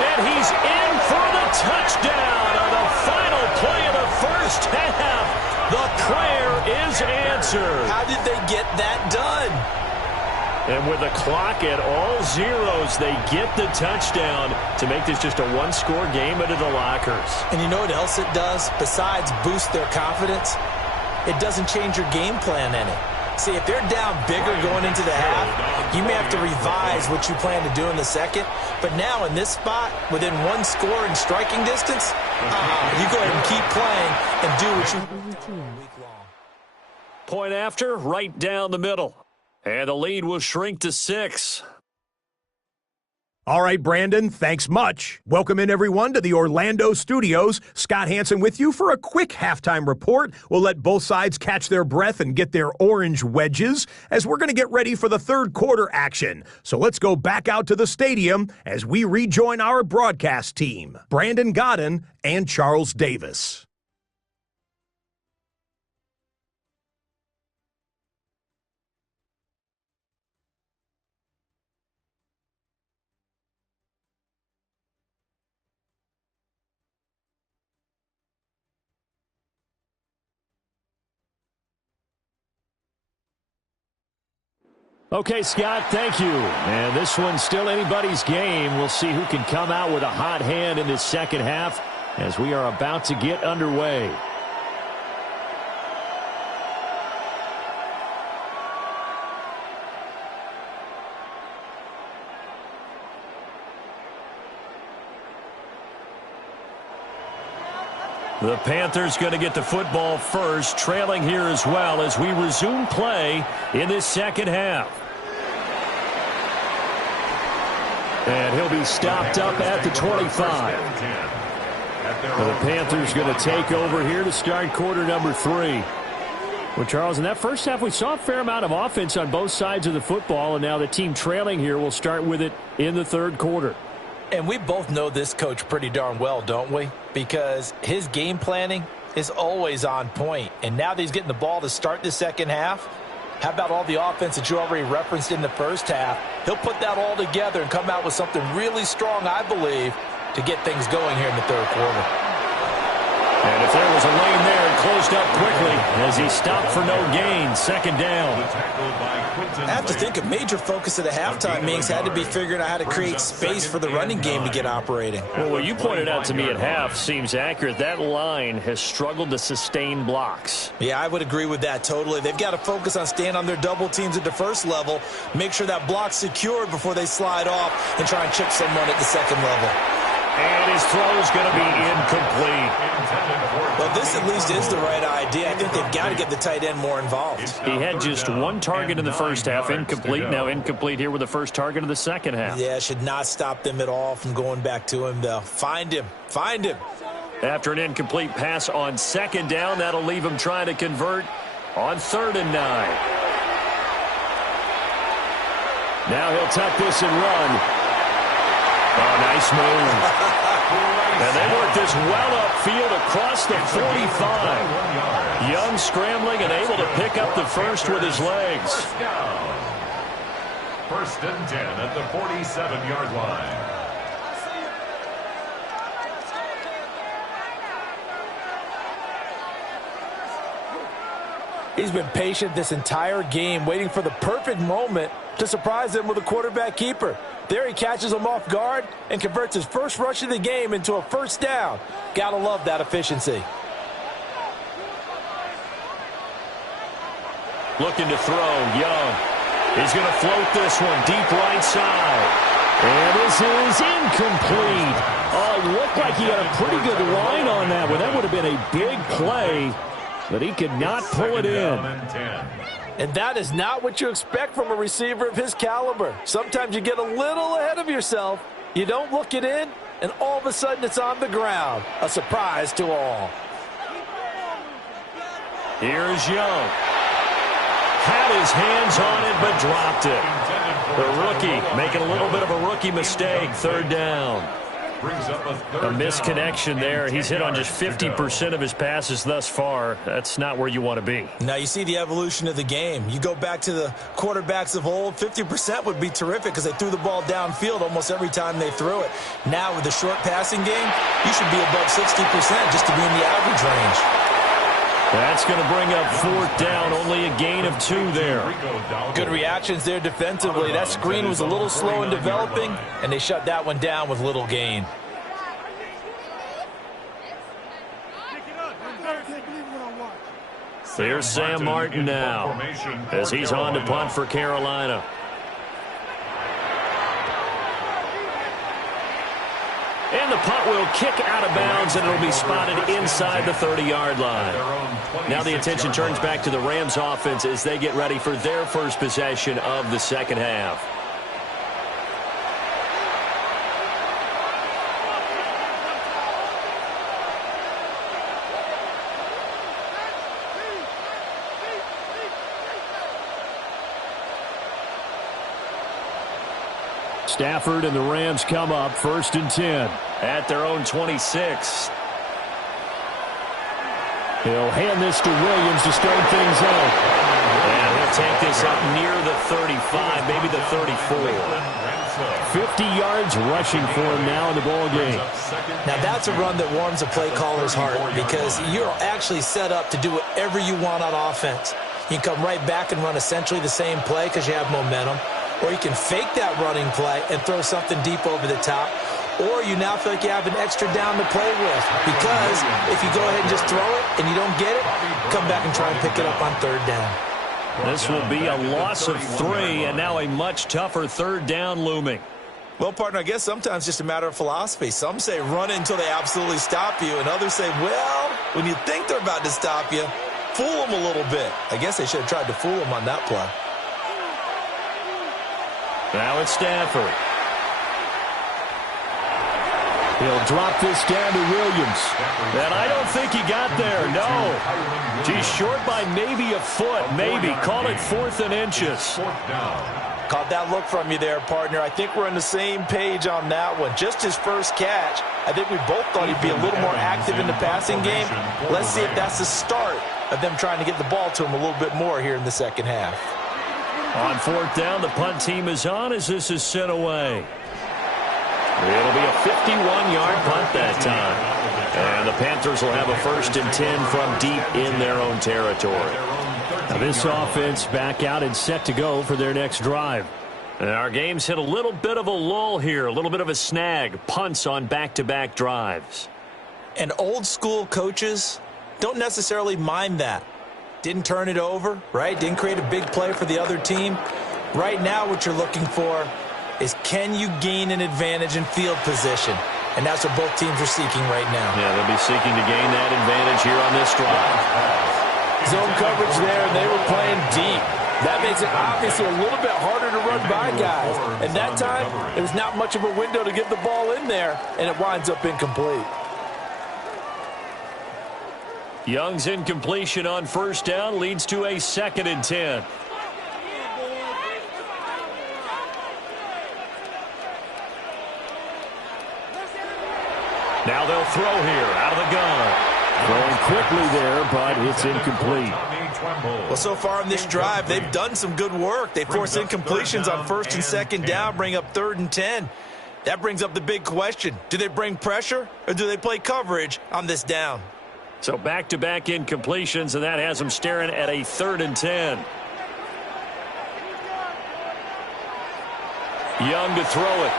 And he's in for the touchdown on the final play of the first half. The prayer is answered. How did they get that done? And with the clock at all zeros, they get the touchdown to make this just a one-score game into the lockers. And you know what else it does? Besides boost their confidence, it doesn't change your game plan any. See, if they're down bigger going into the half, you may have to revise what you plan to do in the second. But now in this spot, within one score in striking distance, you go ahead and keep playing and do what you week long. Point after, right down the middle. And the lead will shrink to 6. All right, Brandon, thanks much. Welcome in, everyone, to the Orlando studios. Scott Hansen with you for a quick halftime report. We'll let both sides catch their breath and get their orange wedges as we're going to get ready for the third quarter action. So let's go back out to the stadium as we rejoin our broadcast team, Brandon Godden and Charles Davis. Okay, Scott, thank you. And this one's still anybody's game. We'll see who can come out with a hot hand in this second half as we are about to get underway. The Panthers going to get the football first, trailing here as well as we resume play in this second half. And he'll be stopped up at the 25. The Panthers going to take over here to start quarter number 3. Well, Charles, in that first half, we saw a fair amount of offense on both sides of the football, and now the team trailing here will start with it in the third quarter. And we both know this coach pretty darn well, don't we? Because his game planning is always on point. And now that he's getting the ball to start the second half, how about all the offense that you already referenced in the first half? He'll put that all together and come out with something really strong, I believe, to get things going here in the third quarter. And if there was a lane there, it closed up quickly as he stopped for no gain. Second down. I have to think a major focus of the halftime meetings had to be figuring out how to create space for the running game to get operating. Well, what you pointed out to me at half seems accurate. That line has struggled to sustain blocks. Yeah, I would agree with that totally. They've got to focus on staying on their double teams at the first level, make sure that block's secured before they slide off and try and chip someone at the second level. And his throw is going to be incomplete. Well, this at least is the right idea. I think they've got to get the tight end more involved. He had just one target in the first half, incomplete. Now incomplete here with the first target of the second half. Yeah, should not stop them at all from going back to him, though. Find him. Find him. After an incomplete pass on second down, that'll leave him trying to convert on 3rd and 9. Now he'll tuck this and run. Oh, nice move. And they work this well upfield across the 45. Young scrambling and able to pick up the first with his legs. 1st and 10 at the 47-yard line. He's been patient this entire game, waiting for the perfect moment to surprise him with a quarterback keeper. There he catches him off guard and converts his first rush of the game into a first down. Gotta love that efficiency. Looking to throw, Young. He's going to float this one deep right side. And this is incomplete. Oh, it looked like he had a pretty good line on that one. That would have been a big play, but he could not pull it in. And that is not what you expect from a receiver of his caliber. Sometimes you get a little ahead of yourself. You don't look it in, and all of a sudden it's on the ground. A surprise to all. Here's Young. Had his hands on it, but dropped it. The rookie making a little bit of a rookie mistake. 3rd down. A misconnection there. He's hit on just 50% of his passes thus far. That's not where you want to be. Now you see the evolution of the game. You go back to the quarterbacks of old, 50% would be terrific because they threw the ball downfield almost every time they threw it. Now with the short passing game, you should be above 60% just to be in the average range. That's going to bring up 4th down. Only a gain of 2 there. Good reactions there defensively. That screen was a little slow in developing, and they shut that one down with little gain. Here's Sam Martin now as he's on to punt for Carolina. And the punt will kick out of bounds, and it'll be spotted inside the 30-yard line. Now the attention turns back to the Rams offense as they get ready for their first possession of the second half. Stafford and the Rams come up 1st and 10 at their own 26. He'll hand this to Williams to start things out. And he'll take this up near the 35, maybe the 34. 50 yards rushing for him now in the ball game. Now that's a run that warms a play caller's heart because you're actually set up to do whatever you want on offense. You can come right back and run essentially the same play because you have momentum. Or you can fake that running play and throw something deep over the top. Or you now feel like you have an extra down to play with. Because if you go ahead and just throw it and you don't get it, come back and try and pick it up on 3rd down. This will be a loss of 3, and now a much tougher 3rd down looming. Well, partner, I guess sometimes it's just a matter of philosophy. Some say run it until they absolutely stop you, and others say, well, when you think they're about to stop you, fool them a little bit. I guess they should have tried to fool them on that play. Now it's Stafford. He'll drop this down to Williams. And I don't think he got there, no. He's short by maybe a foot, maybe. Call it 4th and inches. Caught that look from you there, partner. I think we're on the same page on that one. Just his first catch. I think we both thought he'd be a little more active in the passing game. Let's see if that's the start of them trying to get the ball to him a little bit more here in the second half. On 4th down, the punt team is on as this is sent away. It'll be a 51-yard punt that time. And the Panthers will have a 1st and 10 from deep in their own territory. Now this offense back out and set to go for their next drive. And our game's hit a little bit of a lull here, a little bit of a snag. Punts on back-to-back drives. And old school coaches don't necessarily mind that. Didn't turn it over, right? Didn't create a big play for the other team. Right now what you're looking for is can you gain an advantage in field position? And that's what both teams are seeking right now. Yeah, they'll be seeking to gain that advantage here on this drive. Zone coverage there, and they were playing deep. That makes it obviously a little bit harder to run by guys. And that time, there's not much of a window to get the ball in there, and it winds up incomplete. Young's incompletion on 1st down leads to a 2nd and 10. Now they'll throw here out of the gun. Throwing quickly there, but it's incomplete. Well, so far on this drive, they've done some good work. They force incompletions on 1st and 2nd down, bring up 3rd and 10. That brings up the big question. Do they bring pressure or do they play coverage on this down? So back-to-back incompletions, and that has them staring at a 3rd and 10. Young to throw it.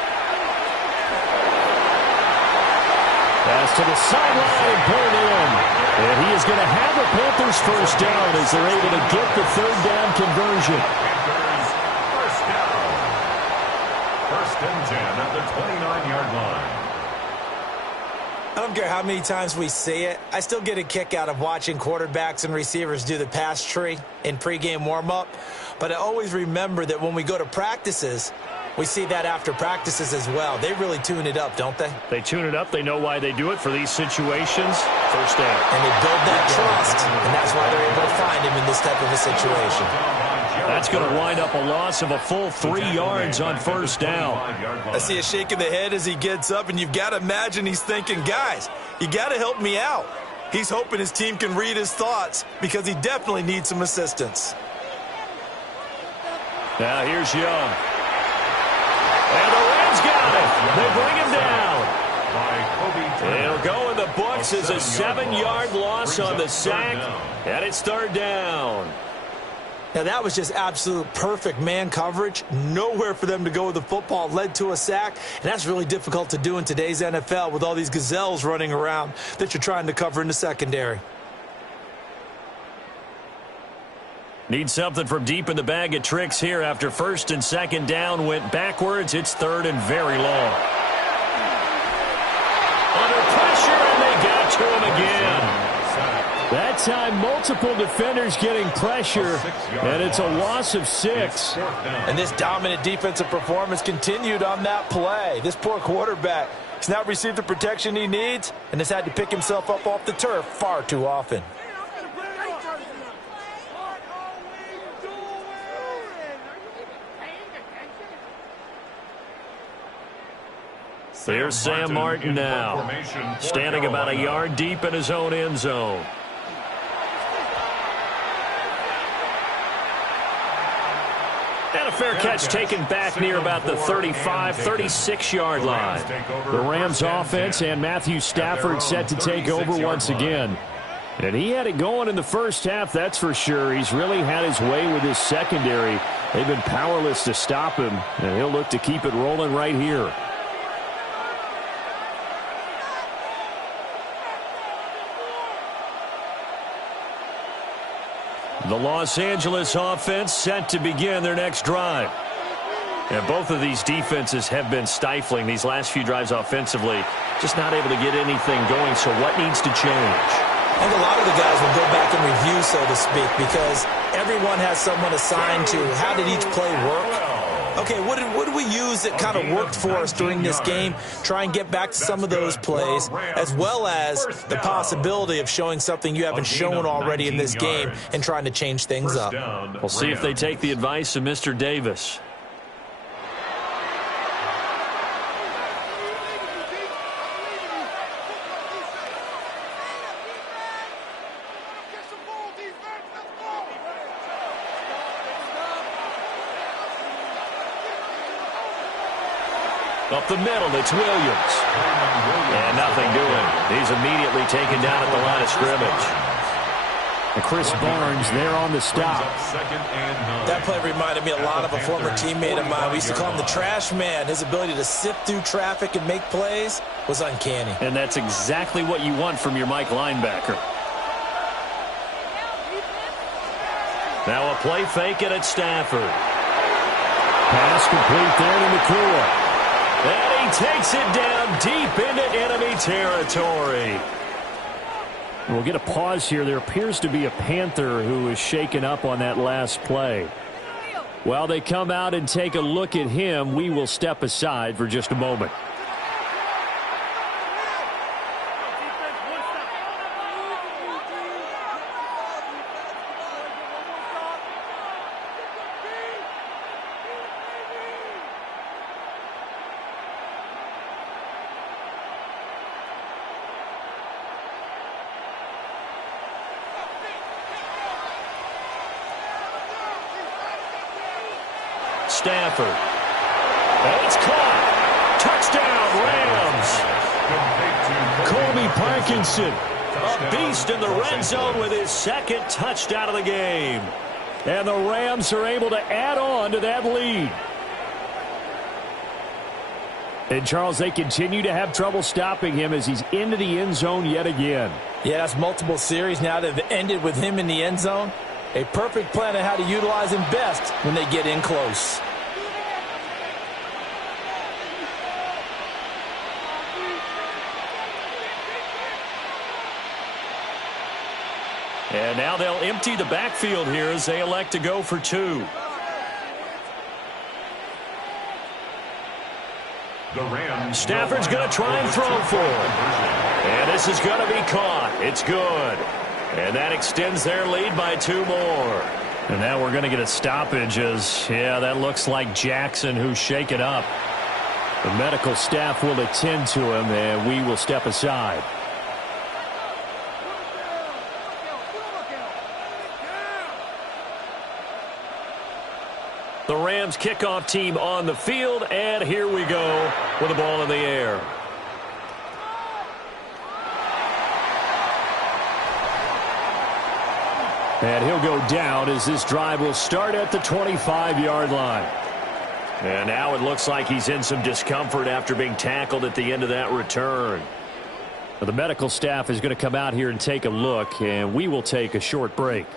Pass to the sideline and pulled in. And he is going to have the Panthers 1st down as they're able to get the 3rd down conversion. First down. 1st and 10 at the 29-yard line. I don't care how many times we see it. I still get a kick out of watching quarterbacks and receivers do the pass tree in pregame warm-up. But I always remember that when we go to practices, we see that after practices as well. They really tune it up, don't they? They tune it up. They know why they do it for these situations. 1st down. And they build that trust, and that's why they're able to find him in this type of a situation. That's going to wind up a loss of a full 3 yards on 1st down. I see a shake of the head as he gets up, and you've got to imagine he's thinking, guys, you got to help me out. He's hoping his team can read his thoughts because he definitely needs some assistance. Now here's Young. And the Rams got it. They bring him down. It'll go in the books as a 7-yard loss on the sack, and it's 3rd down. Now, that was just absolute perfect man coverage. Nowhere for them to go with the football. Led to a sack, and that's really difficult to do in today's NFL with all these gazelles running around that you're trying to cover in the secondary. Need something from deep in the bag of tricks here after 1st and 2nd down went backwards. It's 3rd and very long. again. That time, multiple defenders getting pressure, and it's a loss of 6. And this dominant defensive performance continued on that play. This poor quarterback has not received the protection he needs and has had to pick himself up off the turf far too often. Here's Sam Martin now, standing about a yard deep in his own end zone. And a fair catch taken back near about the 35, 36-yard line. The Rams offense and Matthew Stafford set to take over once again. And he had it going in the first half, that's for sure. He's really had his way with his secondary. They've been powerless to stop him, and he'll look to keep it rolling right here. The Los Angeles offense set to begin their next drive. And both of these defenses have been stifling these last few drives offensively. Just not able to get anything going, so what needs to change? I think a lot of the guys will go back and review, so to speak, because everyone has someone assigned to how did each play work. Okay, what did we use that kind of worked for us during this game? Try and get back to some of those plays, as well as the possibility of showing something you haven't shown already in this game and trying to change things up. We'll see if they take the advice of Mr. Davis. Up the middle, it's Williams. And nothing doing. He's immediately taken down at the line of scrimmage. And Chris Barnes there on the stop. That play reminded me a lot of a former teammate of mine. We used to call him the trash man. His ability to sift through traffic and make plays was uncanny. And that's exactly what you want from your Mike linebacker. Now a play fake it at Stafford. Pass complete there to Nakua. And he takes it down deep into enemy territory. We'll get a pause here. There appears to be a Panther who is shaken up on that last play. While they come out and take a look at him, we will step aside for just a moment. Stafford. And it's caught. Touchdown, Rams. Colby Parkinson, a beast in the red zone with his second touchdown of the game. And the Rams are able to add on to that lead. And, Charles, they continue to have trouble stopping him as he's into the end zone yet again. Yeah, that's multiple series now that have ended with him in the end zone. A perfect plan on how to utilize him best when they get in close. And now they'll empty the backfield here as they elect to go for 2. Stafford's going to try and throw for him. And this is going to be caught. It's good. And that extends their lead by 2 more. And now we're going to get a stoppage as, yeah, that looks like Jackson who's shaken up. The medical staff will attend to him, and we will step aside. The Rams kickoff team on the field, and here we go with the ball in the air. And he'll go down as this drive will start at the 25-yard line. And now it looks like he's in some discomfort after being tackled at the end of that return. The medical staff is going to come out here and take a look, and we will take a short break.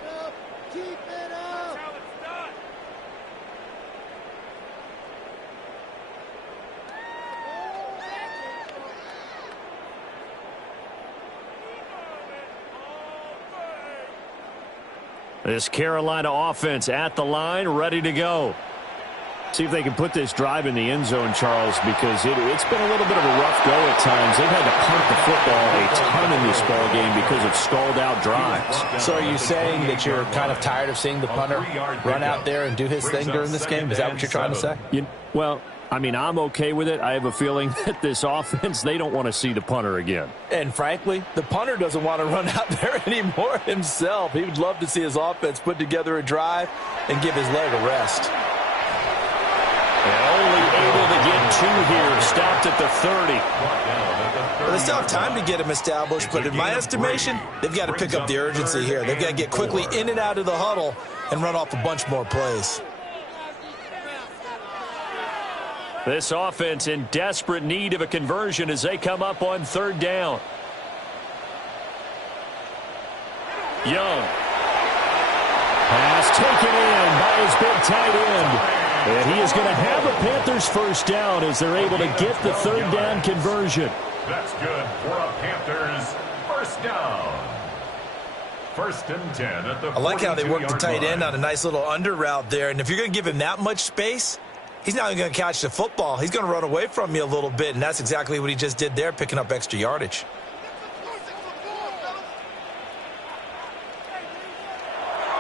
This Carolina offense at the line, ready to go. See if they can put this drive in the end zone, Charles, because it's been a little bit of a rough go at times. They've had to punt the football a ton in this ball game because of stalled-out drives. So are you saying that you're kind of tired of seeing the punter run out there and do his thing during this game? Is that what you're trying to say? Well, I mean, I'm okay with it. I have a feeling that this offense, they don't want to see the punter again. And frankly, the punter doesn't want to run out there anymore himself. He would love to see his offense put together a drive and give his leg a rest. And only able to get 2 here, stopped at the 30. Well, they still have time to get him established, but in my estimation, they've got to pick up the urgency here. They've got to get quickly in and out of the huddle and run off a bunch more plays. This offense in desperate need of a conversion as they come up on 3rd down. Young. Pass taken in by his big tight end. And he is going to have a Panthers first down as they're able to get the 3rd down conversion. That's good for a Panthers first down. 1st and 10 at the I like how they work the tight end on a nice little under route there. And if you're going to give him that much space, he's not going to catch the football. He's going to run away from you a little bit, and that's exactly what he just did there, picking up extra yardage.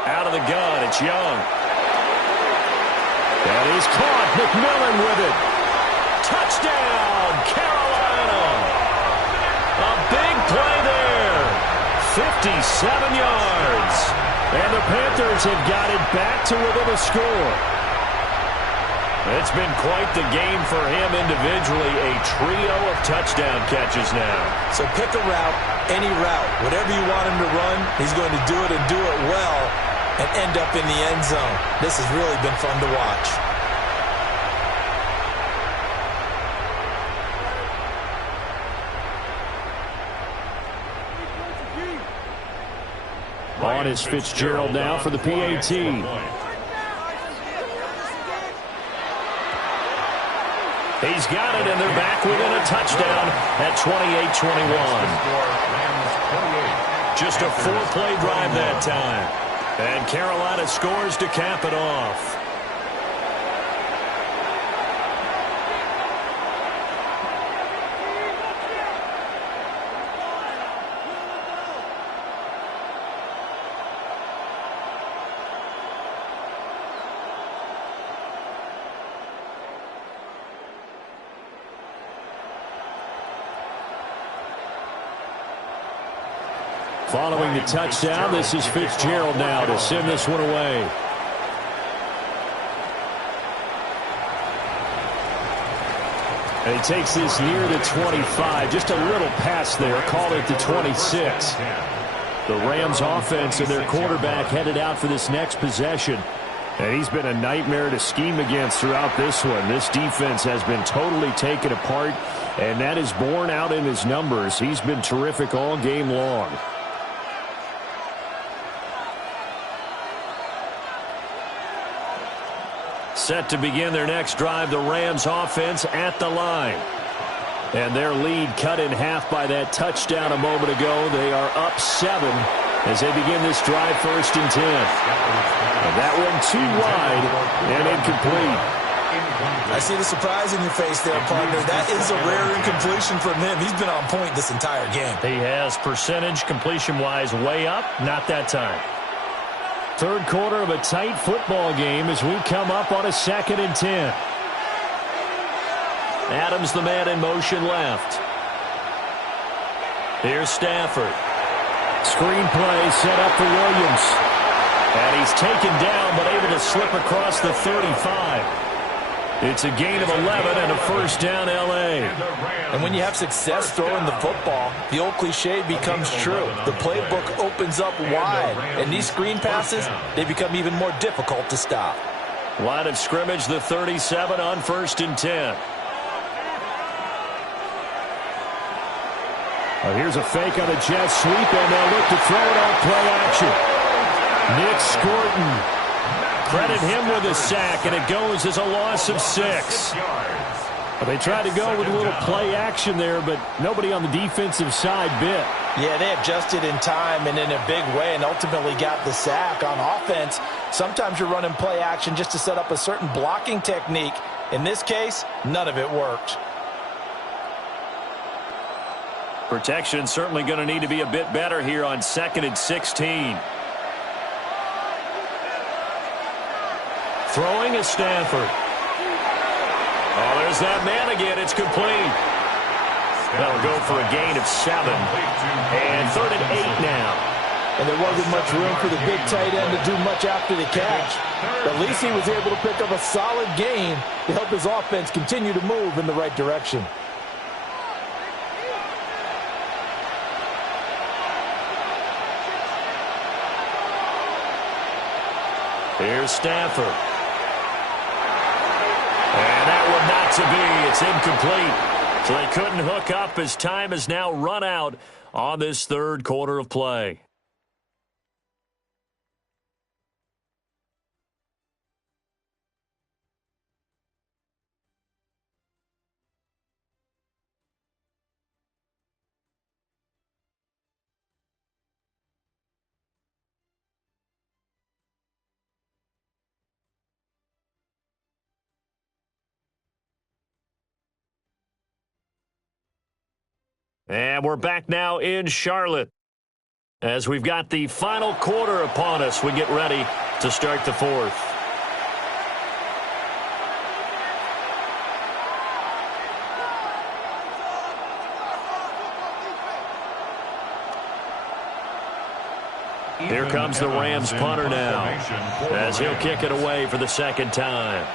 Out of the gun, it's Young. That is caught. McMillan with it. Touchdown, Carolina. A big play there. 57 yards. And the Panthers have got it back to within a score. It's been quite the game for him individually. A trio of touchdown catches now. So pick a route, any route. Whatever you want him to run, he's going to do it and do it well and end up in the end zone. This has really been fun to watch. On is Fitzgerald now for the PAT. He's got it, and they're back within a touchdown at 28-21. Just a 4-play drive that time. And Carolina scores to cap it off. Following the touchdown, this is Fitzgerald now to send this one away. And he takes this near the 25. Just a little pass there. Call it the 26. The Rams offense and their quarterback headed out for this next possession. And he's been a nightmare to scheme against throughout this one. This defense has been totally taken apart, and that is borne out in his numbers. He's been terrific all game long. Set to begin their next drive, the Rams offense at the line. And their lead cut in half by that touchdown a moment ago. They are up 7 as they begin this drive, 1st and 10. And that one too wide and incomplete. I see the surprise in your face there, partner. That is a rare incompletion from him. He's been on point this entire game. He has percentage completion-wise way up, not that time. 3rd quarter of a tight football game as we come up on a 2nd and 10. Adams, the man in motion left. Here's Stafford. Screen play set up for Williams. And he's taken down but able to slip across the 35. It's a gain of 11 and a first down, L.A. And when you have success throwing the football, the old cliche becomes true. The playbook opens up wide, and these screen passes, they become even more difficult to stop. Line of scrimmage, the 37 on 1st and 10. Well, here's a fake on a jet sweep, and they'll look to throw it on play action. Nick Scorton. Credit him with a sack, and it goes as a loss of 6. Well, they tried to go with a little play action there, but nobody on the defensive side bit. Yeah, they adjusted in time and in a big way and ultimately got the sack. On offense, sometimes you're running play action just to set up a certain blocking technique. In this case, none of it worked. Protection certainly going to need to be a bit better here on 2nd and 16. Throwing is Stafford. Oh, there's that man again. It's complete. That'll go for a gain of 7. And 3rd and 8 now. And there wasn't much room for the big tight end to do much after the catch. At least he was able to pick up a solid gain to help his offense continue to move in the right direction. Here's Stafford. And that one not to be. It's incomplete. So they couldn't hook up as time has now run out on this 3rd quarter of play. And we're back now in Charlotte as we've got the final quarter upon us. We get ready to start the 4th. Here comes the Rams punter now as he'll kick it away for the 2nd time.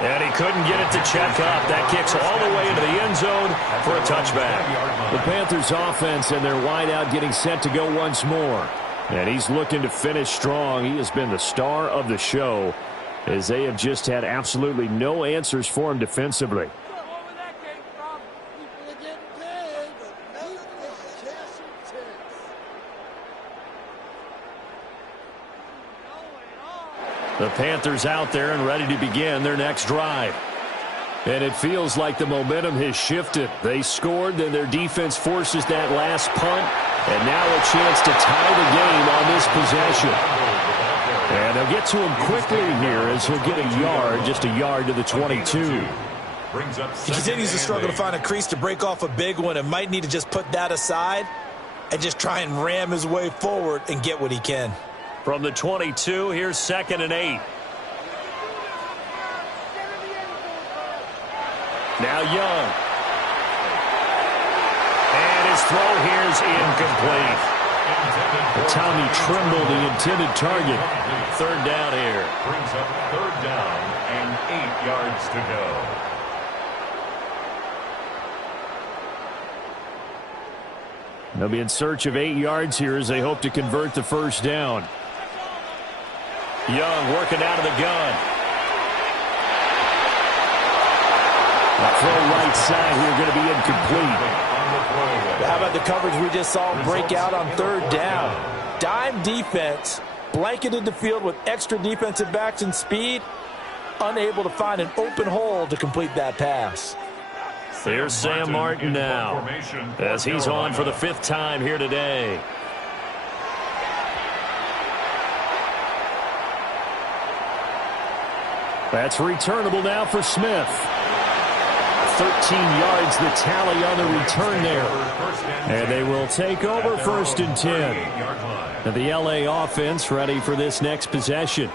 And he couldn't get it to check up. That kicks all the way into the end zone for a touchback. The Panthers offense and their wideout getting set to go once more. And he's looking to finish strong. He has been the star of the show as they have just had absolutely no answers for him defensively. The Panthers out there and ready to begin their next drive. And it feels like the momentum has shifted. They scored, then their defense forces that last punt, and now a chance to tie the game on this possession. And they'll get to him quickly here as he'll get a yard, just a yard to the 22. He continues to struggle to find a crease to break off a big one and might need to just put that aside and just try and ram his way forward and get what he can. From the 22, here's 2nd and 8. Now Young. And his throw here is incomplete. Tommy Tremble, the intended target. 3rd down here. Brings up 3rd down and 8 yards to go. They'll be in search of 8 yards here as they hope to convert the 1st down. Young working out of the gun. The throw right side here going to be incomplete. How about the coverage we just saw break out on 3rd down? Dime defense, blanketed the field with extra defensive backs and speed, unable to find an open hole to complete that pass. There's Sam Martin now as he's on for the 5th time here today. That's returnable now for Smith. 13 yards the tally on the return there. And they will take over 1st and 10. And the LA offense ready for this next possession.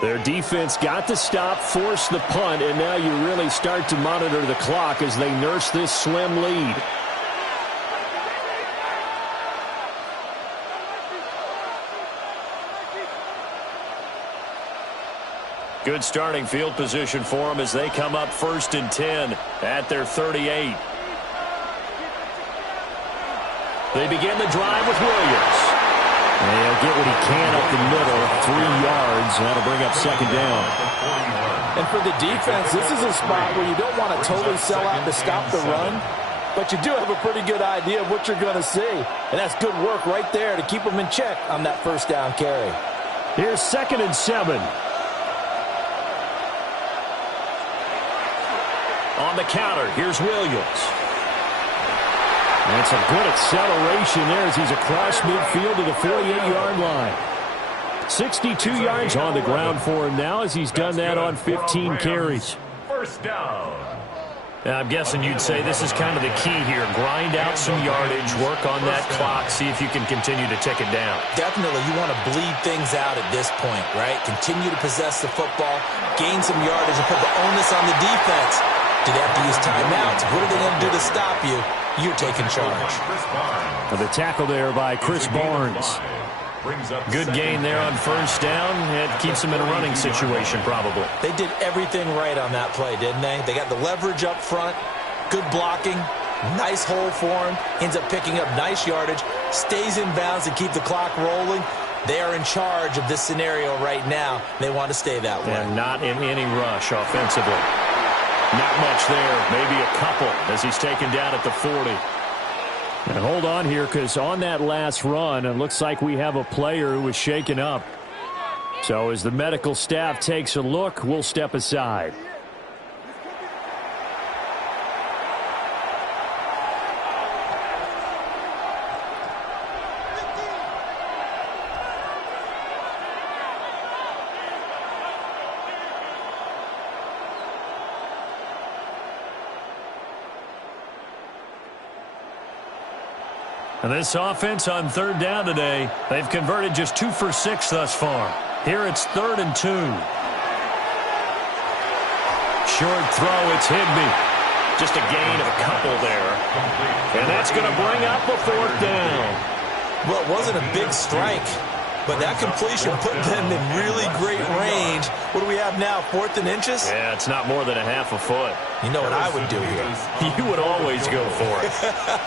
Their defense got the stop, forced the punt, and now you really start to monitor the clock as they nurse this slim lead. Good starting field position for them as they come up 1st and 10 at their 38. They begin the drive with Williams. And he'll get what he can up the middle, 3 yards. That'll bring up 2nd down. And for the defense, this is a spot where you don't want to totally sell out to stop the run. but you do have a pretty good idea of what you're going to see. And that's good work right there to keep them in check on that first down carry. Here's 2nd and 7. On the counter, here's Williams. And some good acceleration there as he's across midfield to the 48-yard line. 62 yards on the ground for him now as he's done that on 15 carries. First down. I'm guessing you'd say this is kind of the key here. Grind out some yardage, work on that clock, see if you can continue to tick it down. Definitely, you want to bleed things out at this point, right? Continue to possess the football, gain some yardage, and put the onus on the defense. Do they have to use timeouts? What are they going to do to stop you? You're taking charge. The tackle there by Chris Barnes. Good gain there on first down. It keeps them in a running situation probably. They did everything right on that play, didn't they? They got the leverage up front, good blocking, nice hole for him, ends up picking up nice yardage, stays in bounds to keep the clock rolling. They are in charge of this scenario right now. They want to stay that way. And not in any rush offensively. Not much there, maybe a couple as he's taken down at the 40. And hold on here, because on that last run, it looks like we have a player who was shaken up. So as the medical staff takes a look, we'll step aside. And this offense on 3rd down today, they've converted just 2 for 6 thus far. Here it's 3rd and 2. Short throw, it's Higbee. Just a gain of a couple there. And that's going to bring up a 4th down. Well, it wasn't a big strike, but that completion put them in really great range. What do we have now, 4th and inches? Yeah, it's not more than a half a foot. You know what I would do here? You would always go for it.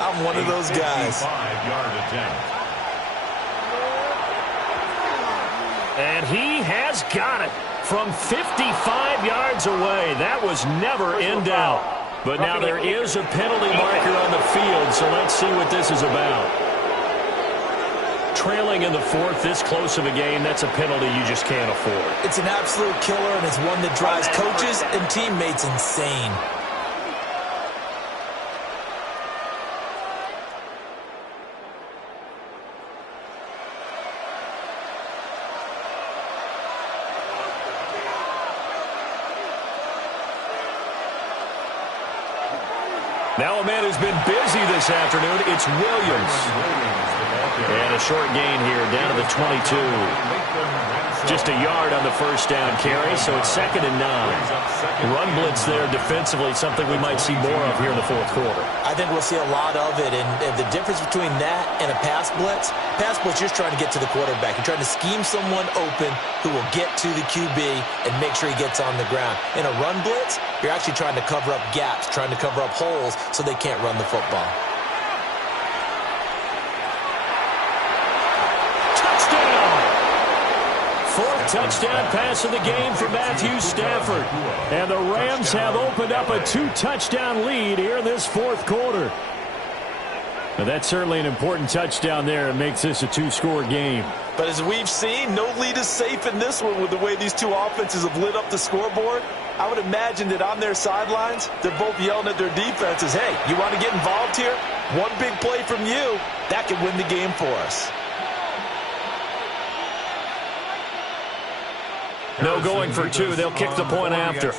I'm one of those guys. And he has got it from 55 yards away. That was never in doubt. But now there is a penalty marker on the field, so let's see what this is about. Trailing in the 4th, this close of a game, that's a penalty you just can't afford. It's an absolute killer, and it's one that drives coaches and teammates insane. Now a man who's been busy this afternoon, it's Williams. And a short gain here down to the 22. Just a yard on the first down carry, so it's 2nd and 9. Run blitz there defensively, something we might see more of here in the 4th quarter. I think we'll see a lot of it, and the difference between that and a pass blitz, you're just trying to get to the quarterback. You're trying to scheme someone open who will get to the QB and make sure he gets on the ground. In a run blitz, you're actually trying to cover up gaps, trying to cover up holes so they can't run the football. Touchdown pass of the game for Matthew Stafford. And the Rams have opened up a 2-touchdown lead here in this 4th quarter. But that's certainly an important touchdown there. It makes this a 2-score game. But as we've seen, no lead is safe in this one with the way these two offenses have lit up the scoreboard. I would imagine that on their sidelines, they're both yelling at their defenses, hey, you want to get involved here? One big play from you, that could win the game for us. No going for 2. They'll kick the point after.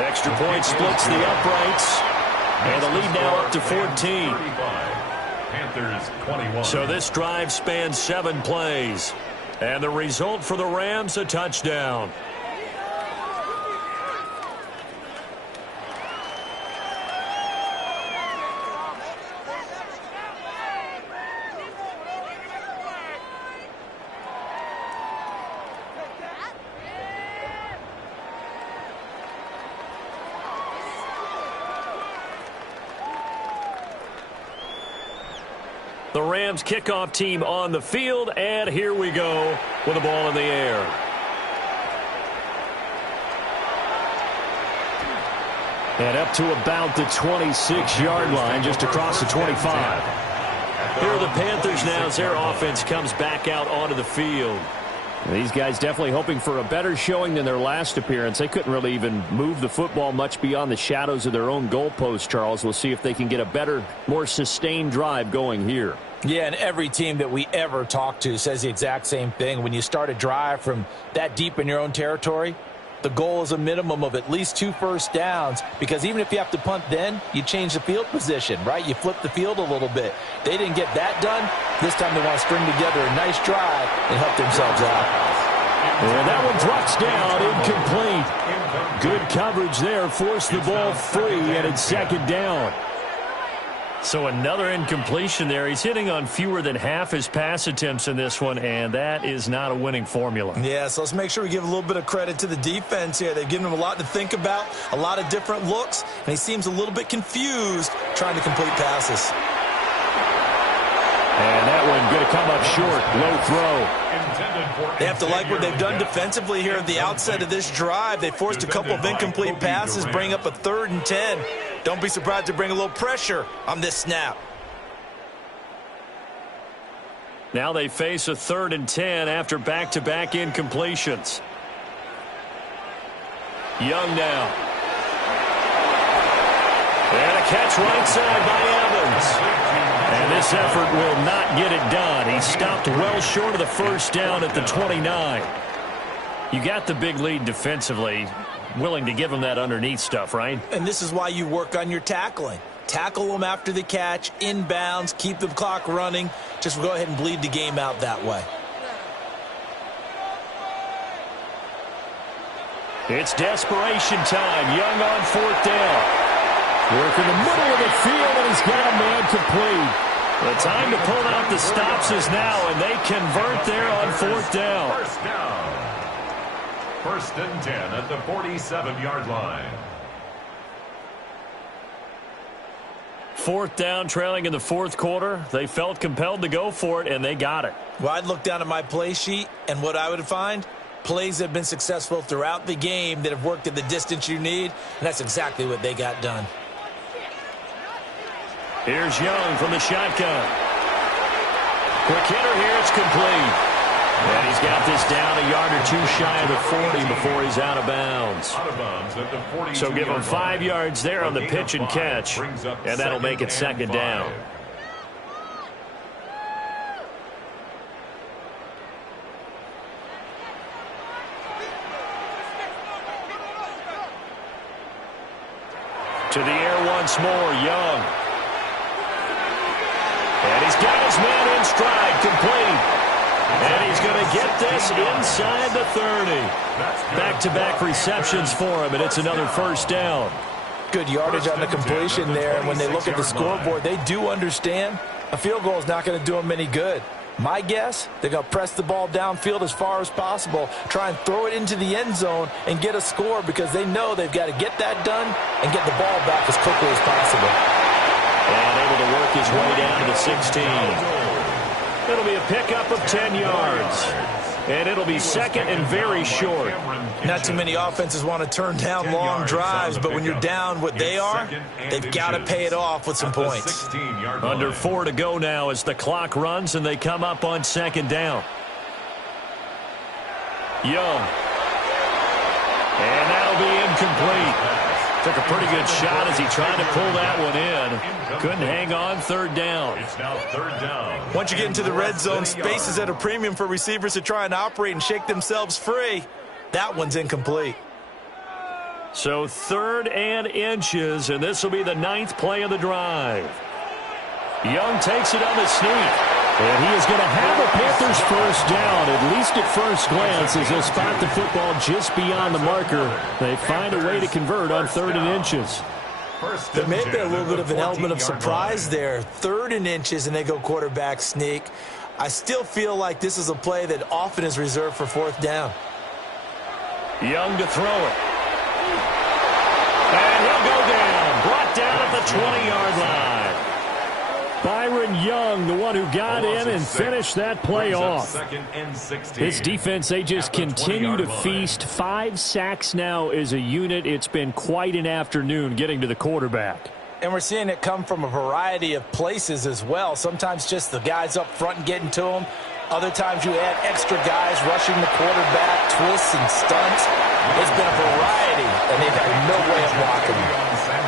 Extra point splits the uprights. And the lead now up to 14. Panthers 21. So this drive spans 7 plays. And the result for the Rams, a touchdown. The Rams kickoff team on the field, and here we go with the ball in the air. And up to about the 26-yard line, just across the 25. Here are the Panthers now as their offense comes back out onto the field. These guys definitely hoping for a better showing than their last appearance. They couldn't really even move the football much beyond the shadows of their own goalpost, Charles. We'll see if they can get a better, more sustained drive going here. Yeah, and every team that we ever talk to says the exact same thing. When you start a drive from that deep in your own territory, the goal is a minimum of at least 2 first downs, because even if you have to punt then, you change the field position, right? You flip the field a little bit. They didn't get that done. This time they want to string together a nice drive and help themselves out. And that one drops down, incomplete. Good coverage there, forced the ball free, and it's second down. So another incompletion there. He's hitting on fewer than half his pass attempts in this one, and that is not a winning formula. Yeah, so let's make sure we give a little bit of credit to the defense here. They've given him a lot to think about, a lot of different looks, and he seems a little bit confused trying to complete passes. And that one going to come up short. Low throw. They have to like what they've done defensively here at the outset of this drive. They forced a couple of incomplete passes, bring up a 3rd and 10. Don't be surprised to bring a little pressure on this snap. Now they face a 3rd and 10 after back-to-back incompletions. Young now. And a catch right side by Evans. And this effort will not get it done. He stopped well short of the first down at the 29. You got the big lead defensively. Willing to give him that underneath stuff, right? And this is why you work on your tackling. Tackle them after the catch, inbounds, keep the clock running. Just go ahead and bleed the game out that way. It's desperation time. Young on 4th down. Work in the middle of the field, and he's got a man complete. The time to pull out the stops is now, and they convert there on 4th down. First down. 1st and 10 at the 47-yard line. 4th down, trailing in the 4th quarter. They felt compelled to go for it, and they got it. Well, I'd look down at my play sheet, and what I would find, plays that have been successful throughout the game that have worked at the distance you need, and that's exactly what they got done. Here's Young from the shotgun. Quick hitter here, it's complete. And he's got this down a yard or 2 shy of the 40 before he's out of bounds. So give him 5 yards there on the pitch and catch, and that'll make it second down. To the air once more, Young. And he's got his man in stride, complete. And he's going to get this inside the 30. Back-to-back receptions for him, and it's another first down. Good yardage on the completion there, and when they look at the scoreboard, they do understand a field goal is not going to do them any good. My guess, they're going to press the ball downfield as far as possible, try and throw it into the end zone and get a score, because they know they've got to get that done and get the ball back as quickly as possible. And able to work his way down to the 16. It'll be a pickup of 10 yards. And it'll be second and very short. Not too many offenses want to turn down long drives, but when you're down what they are, they've got to pay it off with some points. Under 4 to go now as the clock runs and they come up on second down. Young. And that'll be incomplete. Took a pretty good shot as he tried to pull that one in. Couldn't hang on, 3rd down. It's now 3rd down. Once you get into the red zone, space is at a premium for receivers to try and operate and shake themselves free. That one's incomplete. So 3rd and inches, and this will be the 9th play of the drive. Young takes it on the sneak. And he is going to have a Panthers first down, at least at first glance, as he'll spot the football just beyond the marker. They find a way to convert on 3rd and inches. There may be a little bit of an element of surprise there. 3rd and inches, and they go quarterback sneak. I still feel like this is a play that often is reserved for 4th down. Young to throw it. And he'll go down. Brought down at the 20-yard line. Byron Young, the one who got in and finished that play off. His defense, they just continue to feast. 5 sacks now as a unit. It's been quite an afternoon getting to the quarterback. And we're seeing it come from a variety of places as well. Sometimes just the guys up front and getting to him. Other times you add extra guys rushing the quarterback, twists and stunts. It's been a variety, and they've had no way of blocking him.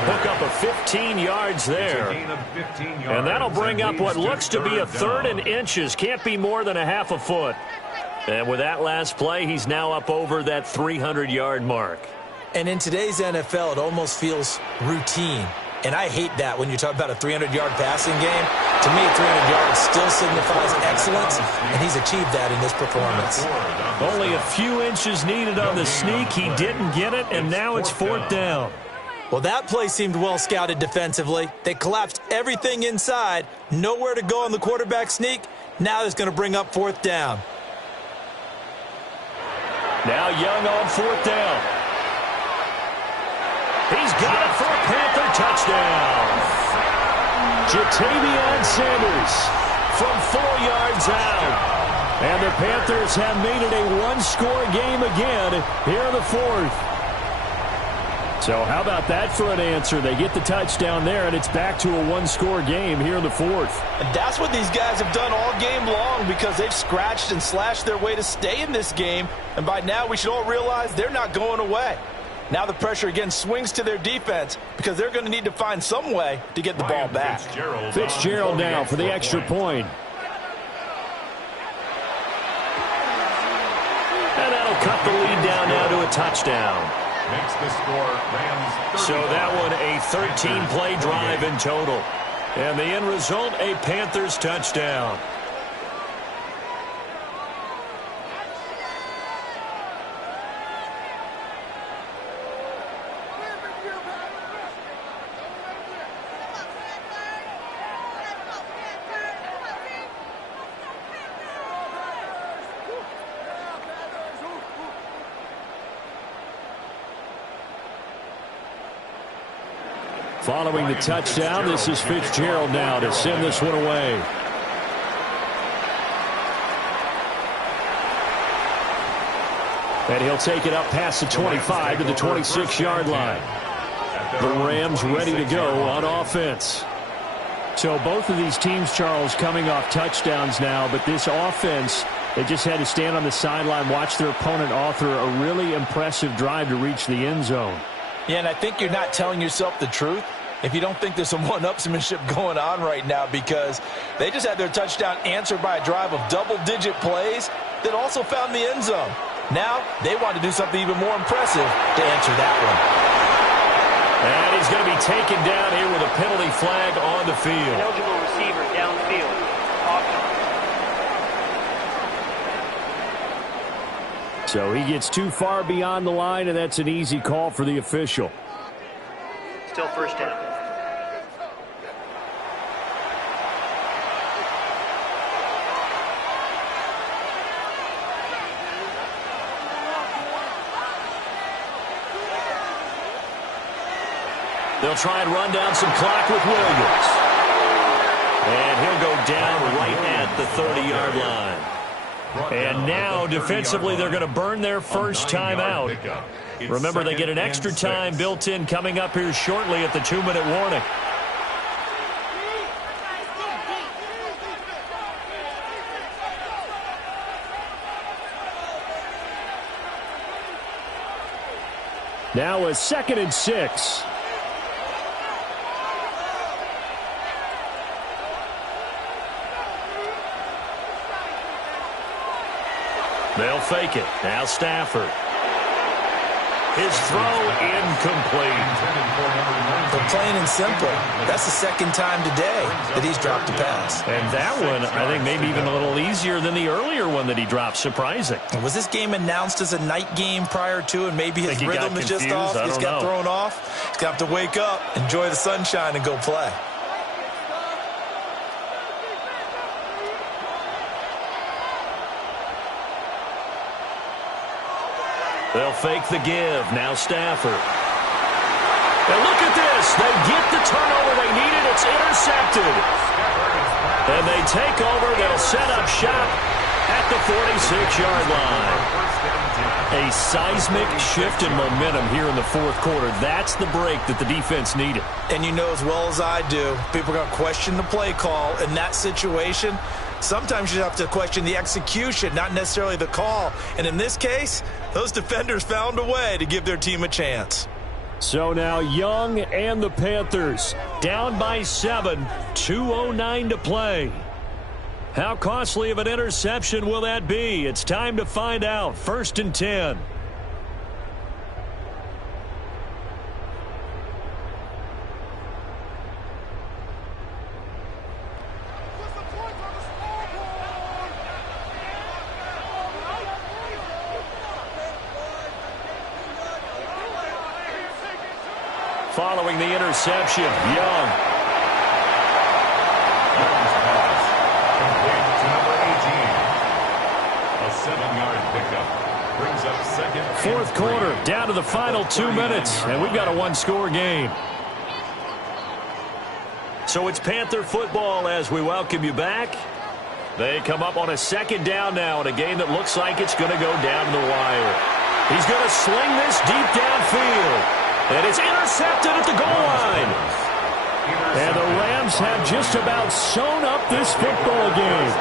Pick up a 15 yards there. And that'll bring up what looks to be a 3rd and inches. Can't be more than a half a foot. And with that last play, he's now up over that 300-yard mark. And in today's NFL, it almost feels routine. And I hate that when you talk about a 300-yard passing game. To me, 300 yards still signifies excellence, and he's achieved that in this performance. Only a few inches needed on the sneak. He didn't get it, and now it's 4th down. Well, that play seemed well scouted defensively. They collapsed everything inside. Nowhere to go on the quarterback sneak. Now it's going to bring up 4th down. Now Young on 4th down. He's got it for a Panther touchdown. Jatavion Sanders from 4 yards out. And the Panthers have made it a 1-score game again here in the 4th. So how about that for an answer? They get the touchdown there, and it's back to a 1-score game here in the 4th. And that's what these guys have done all game long because they've scratched and slashed their way to stay in this game. And by now we should all realize they're not going away. Now the pressure again swings to their defense because they're going to need to find some way to get the ball back. Fitzgerald now for the extra point. And that'll cut the lead down now to a touchdown. Makes the score Rams 30. So that one a 13-play drive in total. And the end result, a Panthers touchdown. Following the touchdown, this is Fitzgerald now to send this one away. And he'll take it up past the 25 to the 26-yard line. The Rams ready to go on offense. So both of these teams, Charles, coming off touchdowns now, but this offense, they just had to stand on the sideline, watch their opponent author a really impressive drive to reach the end zone. Yeah, and I think you're not telling yourself the truth if you don't think there's some one-upsmanship going on right now because they just had their touchdown answered by a drive of double-digit plays that also found the end zone. Now they want to do something even more impressive to answer that one. And he's going to be taken down here with a penalty flag on the field. Eligible receiver downfield. So he gets too far beyond the line, and that's an easy call for the official. Still 1st down. They'll try and run down some clock with Williams. And he'll go down right at the 30-yard line. And now, defensively, they're going to burn their first time out. Remember, they get an extra time built in coming up here shortly at the 2-minute warning. Now a 2nd and 6. They'll fake it. Now Stafford. His throw incomplete. But plain and simple, that's the 2nd time today that he's dropped a pass. And that one, I think, maybe even a little easier than the earlier one that he dropped. Surprising. Was this game announced as a night game prior to, and maybe his rhythm is just off? He's got thrown off. He's got to wake up, enjoy the sunshine, and go play. They'll fake the give. Now Stafford. And look at this. this. They get the turnover they needed. It's intercepted. And they take over. They'll set up shop at the 46-yard line. A seismic shift in momentum here in the fourth quarter. That's the break that the defense needed. And you know as well as I do, people are going to question the play call in that situation. Sometimes you have to question the execution, not necessarily the call. And in this case, those defenders found a way to give their team a chance. So now Young and the Panthers down by 7, 2:09 to play. How costly of an interception will that be? It's time to find out. 1st and 10. Following the interception, Young. Complete to number 18. A 7-yard pickup brings up second. Fourth quarter, down to the final 2 minutes, and we've got a one-score game. So it's Panther football as we welcome you back. They come up on a second down now in a game that looks like it's going to go down the wire. He's going to sling this deep downfield. And it's intercepted at the goal line. And the Rams have just about sewn up this football game.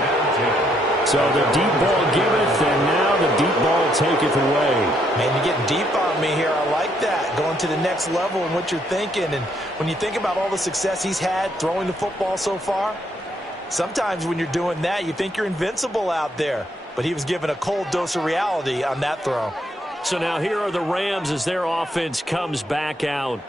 So the deep ball giveth, and now the deep ball taketh away. Man, you're getting deep on me here. I like that. Going to the next level in what you're thinking. And when you think about all the success he's had throwing the football so far, sometimes when you're doing that, you think you're invincible out there. But he was given a cold dose of reality on that throw. So now here are the Rams as their offense comes back out.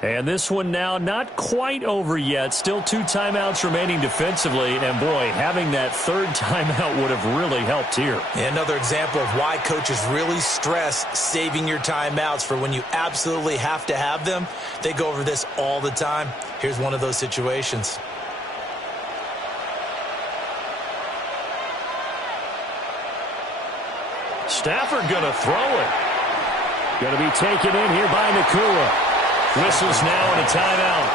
And this one now not quite over yet. Still 2 timeouts remaining defensively. And, boy, having that third timeout would have really helped here. Yeah, another example of why coaches really stress saving your timeouts for when you absolutely have to have them. They go over this all the time. Here's one of those situations. Stafford going to throw it. Going to be taken in here by Nakua. Whistles now and a timeout.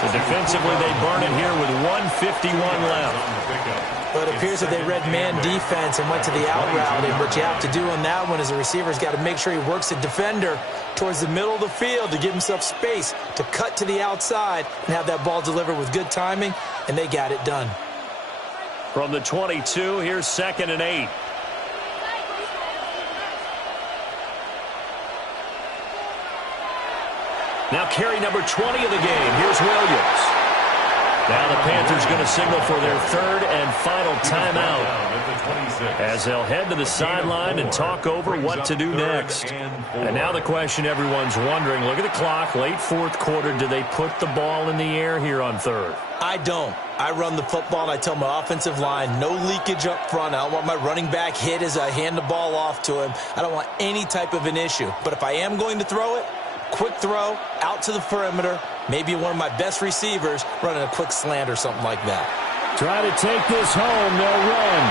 So defensively they burn it here with 1:51 left. But it appears that they read man defense and went to the out route. And what you have to do on that one is the receiver's got to make sure he works the defender towards the middle of the field to give himself space to cut to the outside and have that ball delivered with good timing, and they got it done. From the 22, here's 2nd and 8. Now carry number 20 of the game. Here's Williams. Now the Panthers going to signal for their 3rd and final timeout as they'll head to the sideline and talk over what to do next. And now the question everyone's wondering, look at the clock, late 4th quarter, do they put the ball in the air here on 3rd? I don't. I run the football, and I tell my offensive line, no leakage up front. I don't want my running back hit as I hand the ball off to him. I don't want any type of an issue. But if I am going to throw it, quick throw, out to the perimeter, maybe one of my best receivers running a quick slant or something like that. Try to take this home, they'll run.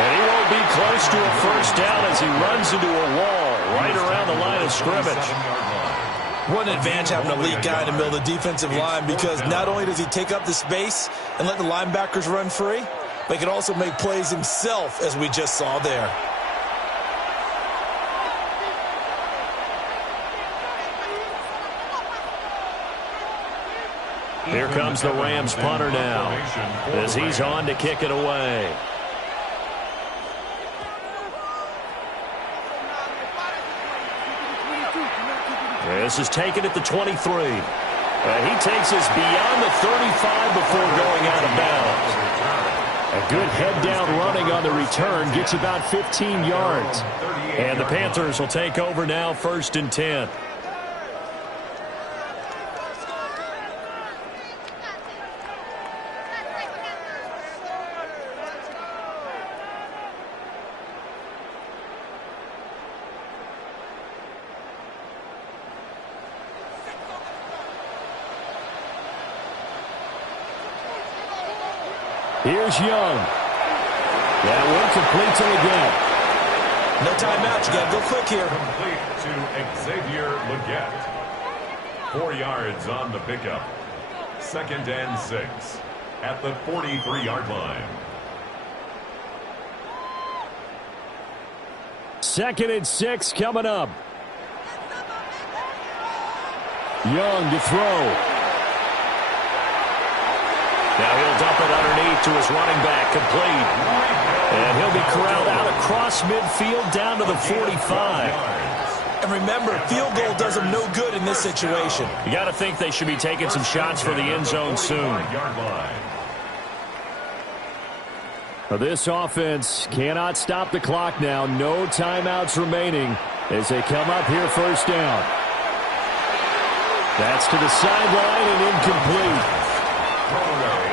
And he won't be close to a first down as he runs into a wall right around the line of scrimmage. What an advantage having a elite guy in the middle of the defensive line, because not only does he take up the space and let the linebackers run free, but he can also make plays himself, as we just saw there. Here comes the Rams punter now as he's on to kick it away. This is taken at the 23. He takes us beyond the 35 before going out of bounds. A good head-down running on the return gets about 15 yards. And the Panthers will take over now, 1st and 10. Here's Young. That one complete to Leggett. No timeout. You got to go quick here. Complete to Xavier Leggett. 4 yards on the pickup. 2nd and 6 at the 43-yard line. 2nd and 6 coming up. Young to throw. Now he'll dump it underneath to his running back, complete. And he'll be corralled out across midfield down to the 45. And remember, field goal does them no good in this situation. You got to think they should be taking some shots for the end zone soon. This offense cannot stop the clock now. No timeouts remaining as they come up here 1st down. That's to the sideline and incomplete.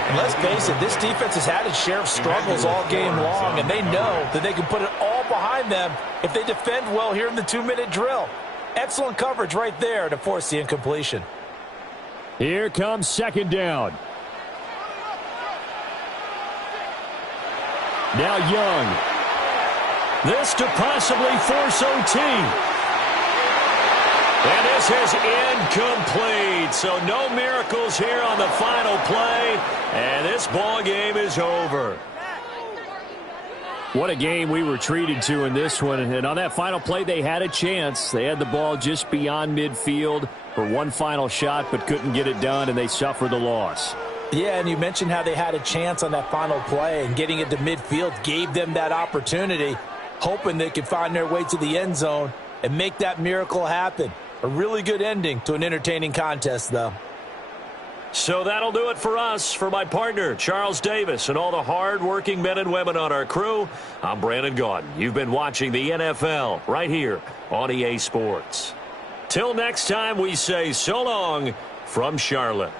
And let's face it, this defense has had its share of struggles all game long, and they know that they can put it all behind them if they defend well here in the 2-minute drill. Excellent coverage right there to force the incompletion. Here comes 2nd down. Now Young. This to possibly force OT. And this is incomplete. So no miracles here on the final play. And this ball game is over. What a game we were treated to in this one. And on that final play, they had a chance. They had the ball just beyond midfield for one final shot, but couldn't get it done, and they suffered the loss. Yeah, and you mentioned how they had a chance on that final play, and getting it to midfield gave them that opportunity, hoping they could find their way to the end zone and make that miracle happen. A really good ending to an entertaining contest, though. So that'll do it for us. For my partner, Charles Davis, and all the hard-working men and women on our crew, I'm Brandon Gaudin. You've been watching the NFL right here on EA Sports. Till next time, we say so long from Charlotte.